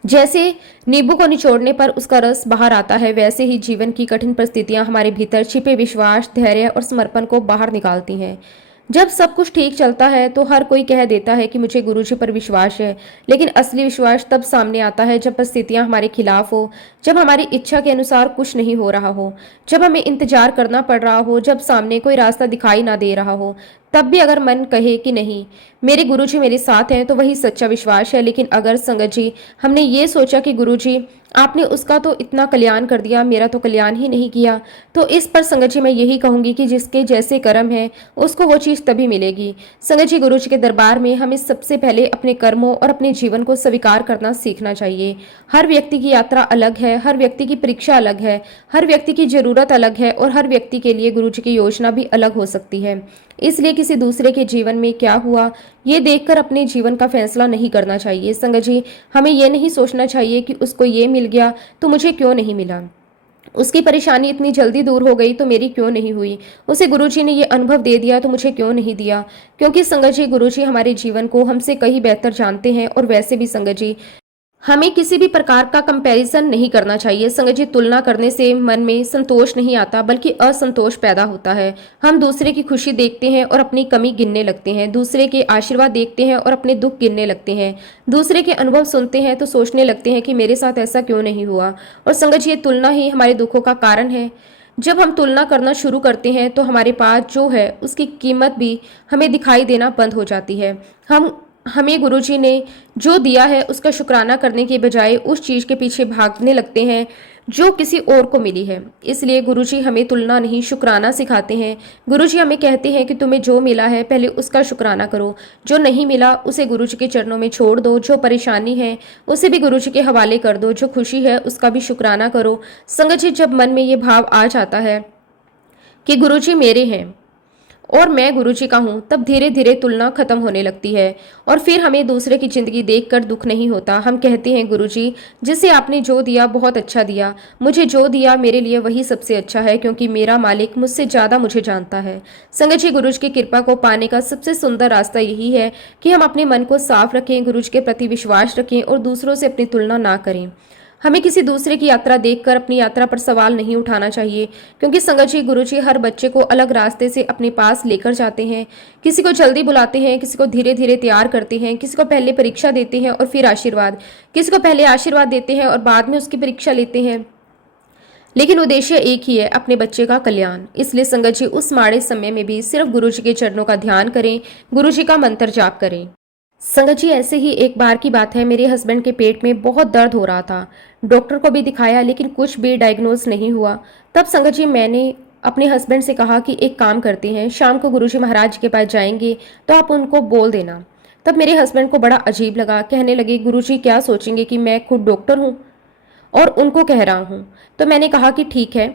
जैसे नींबू को निचोड़ने पर उसका रस बाहर आता है, वैसे ही जीवन की कठिन परिस्थितियां हमारे भीतर छिपे विश्वास, धैर्य और समर्पण को बाहर निकालती हैं। जब सब कुछ ठीक चलता है तो हर कोई कह देता है कि मुझे गुरुजी पर विश्वास है, लेकिन असली विश्वास तब सामने आता है जब परिस्थितियां हमारे खिलाफ हो, जब हमारी इच्छा के अनुसार कुछ नहीं हो रहा हो, जब हमें इंतजार करना पड़ रहा हो, जब सामने कोई रास्ता दिखाई ना दे रहा हो। तब भी अगर मन कहे कि नहीं, मेरे गुरुजी मेरे साथ हैं, तो वही सच्चा विश्वास है। लेकिन अगर संगत जी हमने ये सोचा कि गुरुजी आपने उसका तो इतना कल्याण कर दिया, मेरा तो कल्याण ही नहीं किया, तो इस पर संगत जी मैं यही कहूंगी कि जिसके जैसे कर्म है उसको वो चीज़ तभी मिलेगी। संगत जी, गुरुजी के दरबार में हमें सबसे पहले अपने कर्मों और अपने जीवन को स्वीकार करना सीखना चाहिए। हर व्यक्ति की यात्रा अलग है, हर व्यक्ति की परीक्षा अलग है, हर व्यक्ति की जरूरत अलग है, और हर व्यक्ति के लिए गुरुजी की योजना भी अलग हो सकती है। इसलिए किसी दूसरे के जीवन में क्या हुआ ये देखकर अपने जीवन का फैसला नहीं करना चाहिए। संगत जी, हमें यह नहीं सोचना चाहिए कि उसको ये मिल गया तो मुझे क्यों नहीं मिला, उसकी परेशानी इतनी जल्दी दूर हो गई तो मेरी क्यों नहीं हुई, उसे गुरुजी ने ये अनुभव दे दिया तो मुझे क्यों नहीं दिया। क्योंकि संगत जी, गुरुजी हमारे जीवन को हमसे कहीं बेहतर जानते हैं। और वैसे भी संगत जी, हमें किसी भी प्रकार का कंपैरिजन नहीं करना चाहिए। संगत जी, तुलना करने से मन में संतोष नहीं आता बल्कि असंतोष पैदा होता है। हम दूसरे की खुशी देखते हैं और अपनी कमी गिनने लगते हैं, दूसरे के आशीर्वाद देखते हैं और अपने दुख गिनने लगते हैं, दूसरे के अनुभव सुनते हैं तो सोचने लगते हैं कि मेरे साथ ऐसा क्यों नहीं हुआ। और संगत जी, ये तुलना ही हमारे दुखों का कारण है। जब हम तुलना करना शुरू करते हैं तो हमारे पास जो है उसकी कीमत भी हमें दिखाई देना बंद हो जाती है। हमें गुरुजी ने जो दिया है उसका शुक्राना करने के बजाय उस चीज़ के पीछे भागने लगते हैं जो किसी और को मिली है। इसलिए गुरुजी हमें तुलना नहीं, शुक्राना सिखाते हैं। गुरुजी हमें कहते हैं कि तुम्हें जो मिला है पहले उसका शुक्राना करो, जो नहीं मिला उसे गुरुजी के चरणों में छोड़ दो, जो परेशानी है उसे भी गुरुजी के हवाले कर दो, जो खुशी है उसका भी शुक्राना करो। संगत जी, जब मन में ये भाव आ जाता है कि गुरुजी मेरे हैं और मैं गुरुजी का हूँ, तब धीरे धीरे तुलना खत्म होने लगती है और फिर हमें दूसरे की जिंदगी देखकर दुख नहीं होता। हम कहते हैं गुरुजी, जिसे आपने जो दिया बहुत अच्छा दिया, मुझे जो दिया मेरे लिए वही सबसे अच्छा है, क्योंकि मेरा मालिक मुझसे ज्यादा मुझे जानता है। संगत जी, गुरुजी की कृपा को पाने का सबसे सुंदर रास्ता यही है कि हम अपने मन को साफ रखें, गुरुजी के प्रति विश्वास रखें और दूसरों से अपनी तुलना ना करें। हमें किसी दूसरे की यात्रा देखकर अपनी यात्रा पर सवाल नहीं उठाना चाहिए, क्योंकि संगत जी, गुरु जी हर बच्चे को अलग रास्ते से अपने पास लेकर जाते हैं। किसी को जल्दी बुलाते हैं, किसी को धीरे धीरे तैयार करते हैं, किसी को पहले परीक्षा देते हैं और फिर आशीर्वाद, किसी को पहले आशीर्वाद देते हैं और बाद में उसकी परीक्षा लेते हैं। लेकिन उद्देश्य एक ही है, अपने बच्चे का कल्याण। इसलिए संगत जी, उस माड़े समय में भी सिर्फ गुरु जी के चरणों का ध्यान करें, गुरु जी का मंत्र जाप करें। संगत जी, ऐसे ही एक बार की बात है, मेरे हस्बैंड के पेट में बहुत दर्द हो रहा था। डॉक्टर को भी दिखाया लेकिन कुछ भी डायग्नोज नहीं हुआ। तब संगत जी, मैंने अपने हस्बैंड से कहा कि एक काम करते हैं, शाम को गुरुजी महाराज के पास जाएंगे तो आप उनको बोल देना। तब मेरे हस्बैंड को बड़ा अजीब लगा, कहने लगे गुरुजी क्या सोचेंगे कि मैं खुद डॉक्टर हूँ और उनको कह रहा हूँ। तो मैंने कहा कि ठीक है,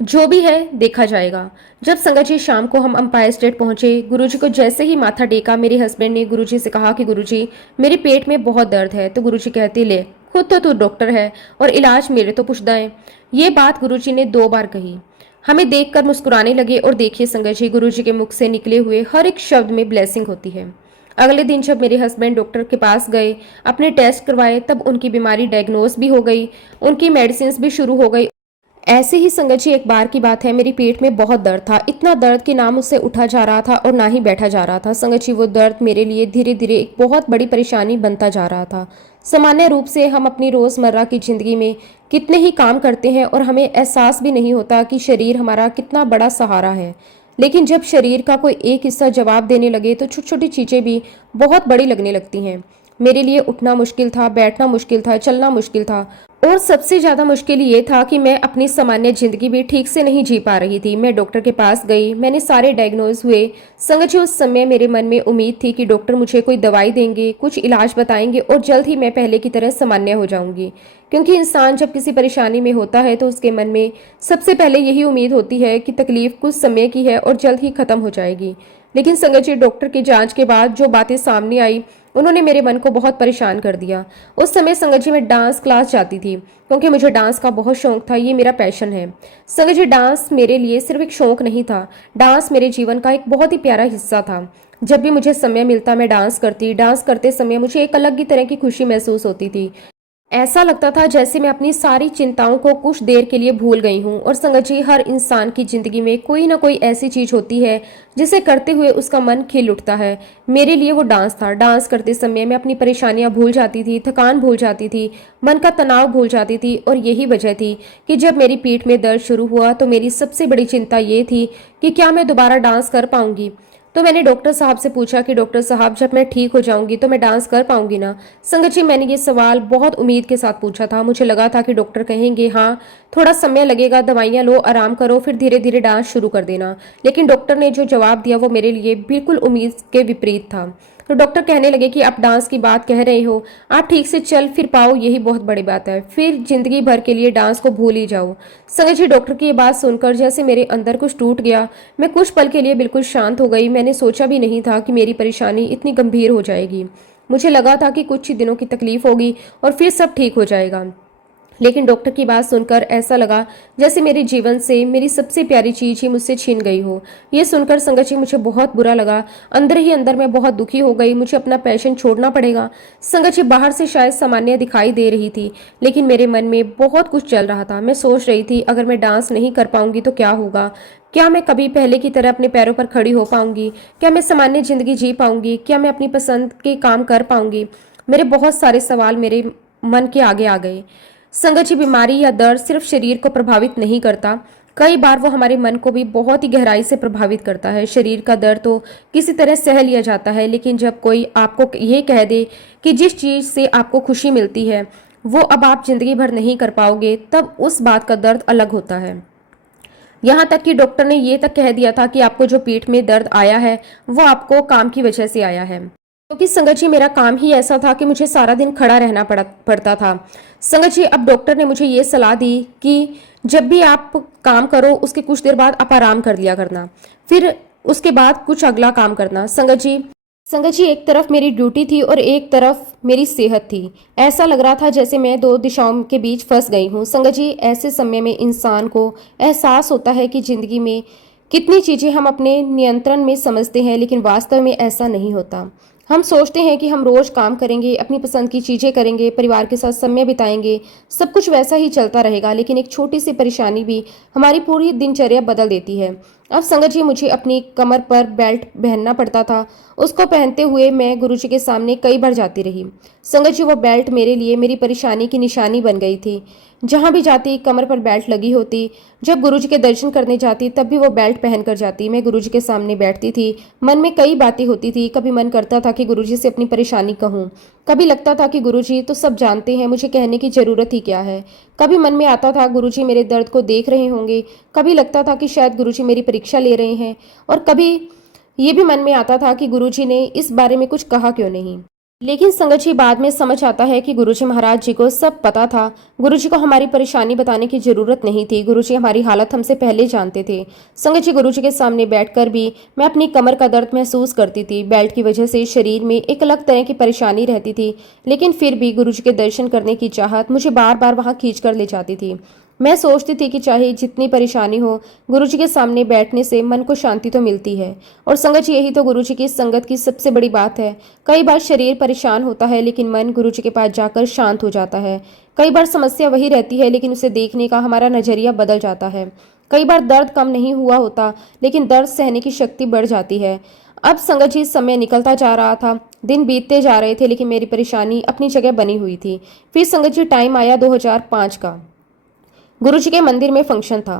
जो भी है देखा जाएगा। जब संगत जी शाम को हम अंपायर स्टेट पहुंचे, गुरुजी को जैसे ही माथा टेका, मेरे हस्बैंड ने गुरुजी से कहा कि गुरुजी मेरे पेट में बहुत दर्द है। तो गुरुजी कहते, ले खुद तो तू डॉक्टर है और इलाज मेरे तो पुछदा है। ये बात गुरुजी ने 2 बार कही। हमें देखकर मुस्कुराने लगे और देखिए संगत जी, गुरुजी के मुख से निकले हुए हर एक शब्द में ब्लेसिंग होती है। अगले दिन जब मेरे हस्बैंड डॉक्टर के पास गए, अपने टेस्ट करवाए, तब उनकी बीमारी डायग्नोज भी हो गई, उनकी मेडिसिन भी शुरू हो गई। ऐसे ही संगत जी, एक बार की बात है, मेरी पेट में बहुत दर्द था, इतना दर्द कि ना मुझसे उठा जा रहा था और ना ही बैठा जा रहा था। संगत जी, वो दर्द मेरे लिए धीरे धीरे एक बहुत बड़ी परेशानी बनता जा रहा था। सामान्य रूप से हम अपनी रोजमर्रा की जिंदगी में कितने ही काम करते हैं और हमें एहसास भी नहीं होता कि शरीर हमारा कितना बड़ा सहारा है। लेकिन जब शरीर का कोई एक हिस्सा जवाब देने लगे तो छोटी छोटी चीजें भी बहुत बड़ी लगने लगती हैं। मेरे लिए उठना मुश्किल था, बैठना मुश्किल था, चलना मुश्किल था और सबसे ज्यादा मुश्किल ये था कि मैं अपनी सामान्य जिंदगी भी ठीक से नहीं जी पा रही थी। मैं डॉक्टर के पास गई, मैंने सारे डायग्नोज हुए। संगत जी, उस समय मेरे मन में उम्मीद थी कि डॉक्टर मुझे कोई दवाई देंगे, कुछ इलाज बताएंगे और जल्द ही मैं पहले की तरह सामान्य हो जाऊंगी। क्योंकि इंसान जब किसी परेशानी में होता है तो उसके मन में सबसे पहले यही उम्मीद होती है कि तकलीफ कुछ समय की है और जल्द ही खत्म हो जाएगी। लेकिन संगत जी, डॉक्टर की जांच के बाद जो बातें सामने आई, उन्होंने मेरे मन को बहुत परेशान कर दिया। उस समय संगत जी, मैं डांस क्लास जाती थी, क्योंकि मुझे डांस का बहुत शौक था, ये मेरा पैशन है। संगत जी, डांस मेरे लिए सिर्फ एक शौक नहीं था, डांस मेरे जीवन का एक बहुत ही प्यारा हिस्सा था। जब भी मुझे समय मिलता मैं डांस करती। डांस करते समय मुझे एक अलग ही तरह की खुशी महसूस होती थी। ऐसा लगता था जैसे मैं अपनी सारी चिंताओं को कुछ देर के लिए भूल गई हूँ। और संगत जी, हर इंसान की जिंदगी में कोई ना कोई ऐसी चीज होती है जिसे करते हुए उसका मन खिल उठता है। मेरे लिए वो डांस था। डांस करते समय मैं अपनी परेशानियां भूल जाती थी, थकान भूल जाती थी, मन का तनाव भूल जाती थी। और यही वजह थी कि जब मेरी पीठ में दर्द शुरू हुआ तो मेरी सबसे बड़ी चिंता ये थी कि क्या मैं दोबारा डांस कर पाऊंगी। तो मैंने डॉक्टर साहब से पूछा कि डॉक्टर साहब, जब मैं ठीक हो जाऊंगी तो मैं डांस कर पाऊंगी ना। संगत जी, मैंने ये सवाल बहुत उम्मीद के साथ पूछा था। मुझे लगा था कि डॉक्टर कहेंगे हाँ थोड़ा समय लगेगा, दवाइयाँ लो, आराम करो, फिर धीरे धीरे डांस शुरू कर देना। लेकिन डॉक्टर ने जो जवाब दिया वो मेरे लिए बिल्कुल उम्मीद के विपरीत था। तो डॉक्टर कहने लगे कि आप डांस की बात कह रहे हो, आप ठीक से चल फिर पाओ, यही बहुत बड़ी बात है, फिर जिंदगी भर के लिए डांस को भूल ही जाओ। संगत जी, डॉक्टर की ये बात सुनकर जैसे मेरे अंदर कुछ टूट गया। मैं कुछ पल के लिए बिल्कुल शांत हो गई। मैंने सोचा भी नहीं था कि मेरी परेशानी इतनी गंभीर हो जाएगी। मुझे लगा था कि कुछ ही दिनों की तकलीफ होगी और फिर सब ठीक हो जाएगा। लेकिन डॉक्टर की बात सुनकर ऐसा लगा जैसे मेरे जीवन से मेरी सबसे प्यारी चीज ही मुझसे छीन गई हो। ये सुनकर संगत जी, मुझे बहुत बुरा लगा। अंदर ही अंदर मैं बहुत दुखी हो गई। मुझे अपना पैशन छोड़ना पड़ेगा। संगत जी, बाहर से शायद सामान्य दिखाई दे रही थी, लेकिन मेरे मन में बहुत कुछ चल रहा था। मैं सोच रही थी अगर मैं डांस नहीं कर पाऊंगी तो क्या होगा। क्या मैं कभी पहले की तरह अपने पैरों पर खड़ी हो पाऊंगी? क्या मैं सामान्य जिंदगी जी पाऊंगी? क्या मैं अपनी पसंद के काम कर पाऊंगी? मेरे बहुत सारे सवाल मेरे मन के आगे आ गए। संगत जी, बीमारी या दर्द सिर्फ शरीर को प्रभावित नहीं करता, कई बार वो हमारे मन को भी बहुत ही गहराई से प्रभावित करता है। शरीर का दर्द तो किसी तरह सह लिया जाता है, लेकिन जब कोई आपको ये कह दे कि जिस चीज से आपको खुशी मिलती है वो अब आप जिंदगी भर नहीं कर पाओगे, तब उस बात का दर्द अलग होता है। यहाँ तक कि डॉक्टर ने ये तक कह दिया था कि आपको जो पीठ में दर्द आया है वो आपको काम की वजह से आया है। क्योंकि संगत जी, मेरा काम ही ऐसा था कि मुझे सारा दिन खड़ा रहना पड़ता था। संगत जी, अब डॉक्टर ने मुझे ये सलाह दी कि जब भी आप काम करो उसके कुछ देर बाद आप आराम कर लिया करना। फिर उसके बाद कुछ अगला काम करना। संगत जी एक तरफ मेरी ड्यूटी थी और एक तरफ मेरी सेहत थी। ऐसा लग रहा था जैसे मैं दो दिशाओं के बीच फंस गई हूँ। संगत जी ऐसे समय में इंसान को एहसास होता है कि जिंदगी में कितनी चीजें हम अपने नियंत्रण में समझते हैं, लेकिन वास्तव में ऐसा नहीं होता। हम सोचते हैं कि हम रोज काम करेंगे, अपनी पसंद की चीजें करेंगे, परिवार के साथ समय बिताएंगे, सब कुछ वैसा ही चलता रहेगा, लेकिन एक छोटी सी परेशानी भी हमारी पूरी दिनचर्या बदल देती है। अब संगत जी मुझे अपनी कमर पर बेल्ट पहनना पड़ता था। उसको पहनते हुए मैं गुरुजी के सामने कई बार जाती रही। संगत जी वो बेल्ट मेरे लिए मेरी परेशानी की निशानी बन गई थी। जहां भी जाती कमर पर बेल्ट लगी होती। जब गुरुजी के दर्शन करने जाती तब भी वो बेल्ट पहन कर जाती। मैं गुरुजी के सामने बैठती थी। मन में कई बातें होती थी। कभी मन करता था कि गुरुजी से अपनी परेशानी कहूँ, कभी लगता था कि गुरुजी तो सब जानते हैं, मुझे कहने की जरूरत ही क्या है। कभी मन में आता था गुरुजी मेरे दर्द को देख रहे होंगे, कभी लगता था कि शायद गुरुजी मेरी परीक्षा ले रहे हैं, और कभी ये भी मन में आता था कि गुरुजी ने इस बारे में कुछ कहा क्यों नहीं। लेकिन संगत जी बाद में समझ आता है कि गुरुजी महाराज जी को सब पता था। गुरुजी को हमारी परेशानी बताने की जरूरत नहीं थी। गुरुजी हमारी हालत हमसे पहले जानते थे। संगत जी गुरुजी के सामने बैठकर भी मैं अपनी कमर का दर्द महसूस करती थी। बेल्ट की वजह से शरीर में एक अलग तरह की परेशानी रहती थी, लेकिन फिर भी गुरुजी के दर्शन करने की चाहत मुझे बार बार वहां खींच कर ले जाती थी। मैं सोचती थी कि चाहे जितनी परेशानी हो, गुरुजी के सामने बैठने से मन को शांति तो मिलती है। और संगत जी यही तो गुरुजी की संगत की सबसे बड़ी बात है। कई बार शरीर परेशान होता है, लेकिन मन गुरुजी के पास जाकर शांत हो जाता है। कई बार समस्या वही रहती है, लेकिन उसे देखने का हमारा नजरिया बदल जाता है। कई बार दर्द कम नहीं हुआ होता, लेकिन दर्द सहने की शक्ति बढ़ जाती है। अब संगत जी समय निकलता जा रहा था, दिन बीतते जा रहे थे, लेकिन मेरी परेशानी अपनी जगह बनी हुई थी। फिर संगत जी टाइम आया 2005 का। गुरुजी के मंदिर में फंक्शन था।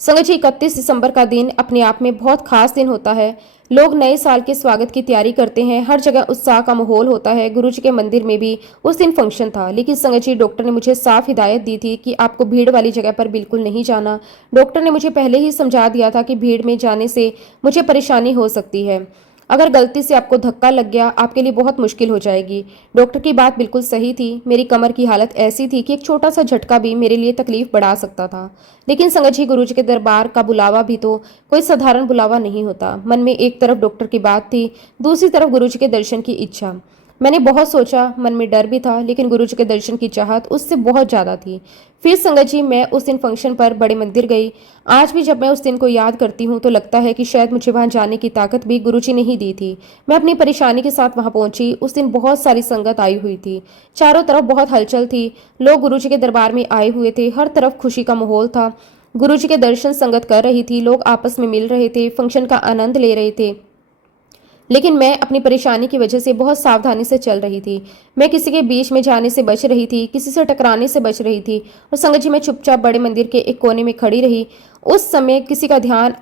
संगत जी 31 दिसंबर का दिन अपने आप में बहुत खास दिन होता है। लोग नए साल के स्वागत की तैयारी करते हैं, हर जगह उत्साह का माहौल होता है। गुरुजी के मंदिर में भी उस दिन फंक्शन था, लेकिन संगत जी डॉक्टर ने मुझे साफ हिदायत दी थी कि आपको भीड़ वाली जगह पर बिल्कुल नहीं जाना। डॉक्टर ने मुझे पहले ही समझा दिया था कि भीड़ में जाने से मुझे परेशानी हो सकती है। अगर गलती से आपको धक्का लग गया, आपके लिए बहुत मुश्किल हो जाएगी। डॉक्टर की बात बिल्कुल सही थी। मेरी कमर की हालत ऐसी थी कि एक छोटा सा झटका भी मेरे लिए तकलीफ बढ़ा सकता था। लेकिन संगत जी गुरुजी के दरबार का बुलावा भी तो कोई साधारण बुलावा नहीं होता। मन में एक तरफ डॉक्टर की बात थी, दूसरी तरफ गुरुजी के दर्शन की इच्छा। मैंने बहुत सोचा, मन में डर भी था, लेकिन गुरुजी के दर्शन की चाहत उससे बहुत ज्यादा थी। फिर संगत जी मैं उस दिन फंक्शन पर बड़े मंदिर गई। आज भी जब मैं उस दिन को याद करती हूँ तो लगता है कि शायद मुझे वहां जाने की ताकत भी गुरुजी ने ही दी थी। मैं अपनी परेशानी के साथ वहां पहुंची। उस दिन बहुत सारी संगत आई हुई थी। चारों तरफ बहुत हलचल थी। लोग गुरुजी के दरबार में आए हुए थे। हर तरफ खुशी का माहौल था। गुरुजी के दर्शन संगत कर रही थी। लोग आपस में मिल रहे थे, फंक्शन का आनंद ले रहे थे। लेकिन मैं अपनी परेशानी की वजह से बहुत सावधानी से चल रही थी। मैं किसी के बीच में जाने से बच रही थी, किसी से टकराने से बच रही थी। और संगत जी मैं चुपचाप बड़े मंदिर के एक कोने में खड़ी रही। उस समय किसी का ध्यान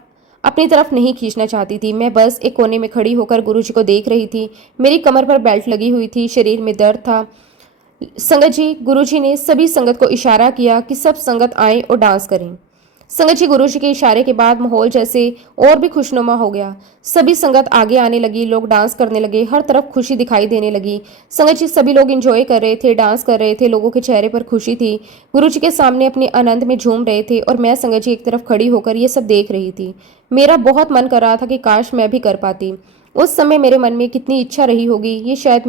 अपनी तरफ नहीं खींचना चाहती थी। मैं बस एक कोने में खड़ी होकर गुरुजी को देख रही थी। मेरी कमर पर बेल्ट लगी हुई थी, शरीर में दर्द था। संगत जी गुरुजी ने सभी संगत को इशारा किया कि सब संगत आए और डांस करें। संगत जी गुरुजी के इशारे के बाद माहौल जैसे और भी खुशनुमा हो गया। सभी संगत आगे आने लगी, लोग डांस करने लगे, हर तरफ खुशी दिखाई देने लगी। संगत जी सभी लोग एंजॉय कर रहे थे, डांस कर रहे थे, लोगों के चेहरे पर खुशी थी। गुरुजी के सामने अपने आनंद में झूम रहे थे और मैं संगत जी एक तरफ खड़ी होकर ये सब देख रही थी। मेरा बहुत मन कर रहा था कि काश मैं भी कर पाती। उस समय मेरे मन में कितनी इच्छा रही होगी ये शायद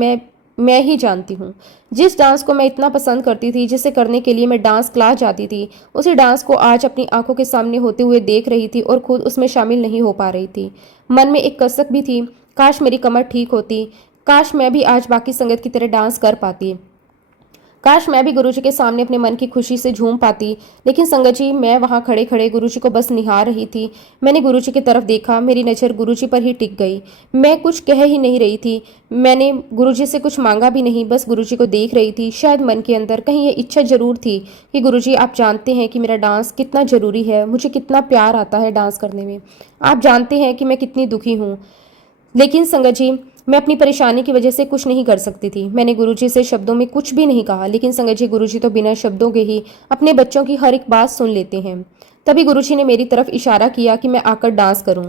मैं ही जानती हूँ। जिस डांस को मैं इतना पसंद करती थी, जिसे करने के लिए मैं डांस क्लास जाती थी, उसी डांस को आज अपनी आंखों के सामने होते हुए देख रही थी और खुद उसमें शामिल नहीं हो पा रही थी। मन में एक कसक भी थी, काश मेरी कमर ठीक होती, काश मैं भी आज बाकी संगत की तरह डांस कर पाती, काश मैं भी गुरुजी के सामने अपने मन की खुशी से झूम पाती। लेकिन संगत जी मैं वहां खड़े खड़े गुरुजी को बस निहार रही थी। मैंने गुरुजी की तरफ देखा, मेरी नज़र गुरुजी पर ही टिक गई। मैं कुछ कह ही नहीं रही थी, मैंने गुरुजी से कुछ मांगा भी नहीं, बस गुरुजी को देख रही थी। शायद मन के अंदर कहीं ये इच्छा जरूर थी कि गुरुजी आप जानते हैं कि मेरा डांस कितना जरूरी है, मुझे कितना प्यार आता है डांस करने में, आप जानते हैं कि मैं कितनी दुखी हूँ। लेकिन संगत जी मैं अपनी परेशानी की वजह से कुछ नहीं कर सकती थी। मैंने गुरुजी से शब्दों में कुछ भी नहीं कहा, लेकिन संगत जी गुरुजी तो बिना शब्दों के ही अपने बच्चों की हर एक बात सुन लेते हैं। तभी गुरुजी ने मेरी तरफ इशारा किया कि मैं आकर डांस करूं।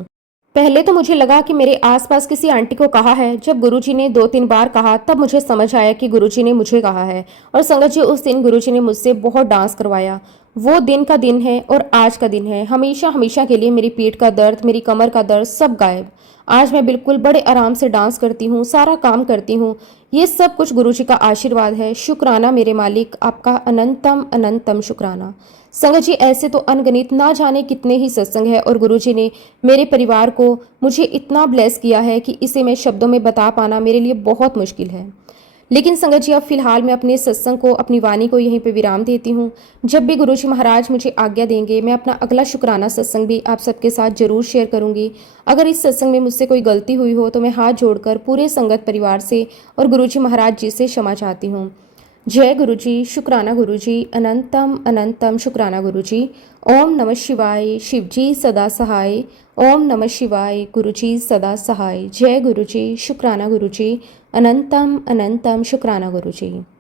पहले तो मुझे लगा कि मेरे आसपास किसी आंटी को कहा है। जब गुरुजी ने 2-3 बार कहा तब मुझे समझ आया कि गुरुजी ने मुझे कहा है। और संगत जी उस दिन गुरुजी ने मुझसे बहुत डांस करवाया। वो दिन का दिन है और आज का दिन है। हमेशा हमेशा के लिए मेरी पीठ का दर्द, मेरी कमर का दर्द सब गायब। आज मैं बिल्कुल बड़े आराम से डांस करती हूँ, सारा काम करती हूँ। ये सब कुछ गुरुजी का आशीर्वाद है। शुक्राना मेरे मालिक, आपका अनंतम अनंतम शुक्राना। संगत जी, ऐसे तो अनगिनत ना जाने कितने ही सत्संग है और गुरुजी ने मेरे परिवार को मुझे इतना ब्लेस किया है कि इसे मैं शब्दों में बता पाना मेरे लिए बहुत मुश्किल है। लेकिन संगत जी, अब फिलहाल मैं अपने सत्संग को, अपनी वाणी को यहीं पे विराम देती हूँ। जब भी गुरुजी महाराज मुझे आज्ञा देंगे, मैं अपना अगला शुक्राना सत्संग भी आप सबके साथ जरूर शेयर करूंगी। अगर इस सत्संग में मुझसे कोई गलती हुई हो तो मैं हाथ जोड़कर पूरे संगत परिवार से और गुरुजी महाराज जी से क्षमा चाहती हूँ। जय गुरुजी, शुक्राना गुरुजी, अनंतम अनंतम शुक्राना गुरुजी। ओम नमः शिवाय, शिवजी सदा सहाय। ओम नमः शिवाय, गुरुजी सदा सहाय। जय गुरुजी, शुक्राना गुरुजी, अनंतम अनंतम शुक्राना गुरुजी।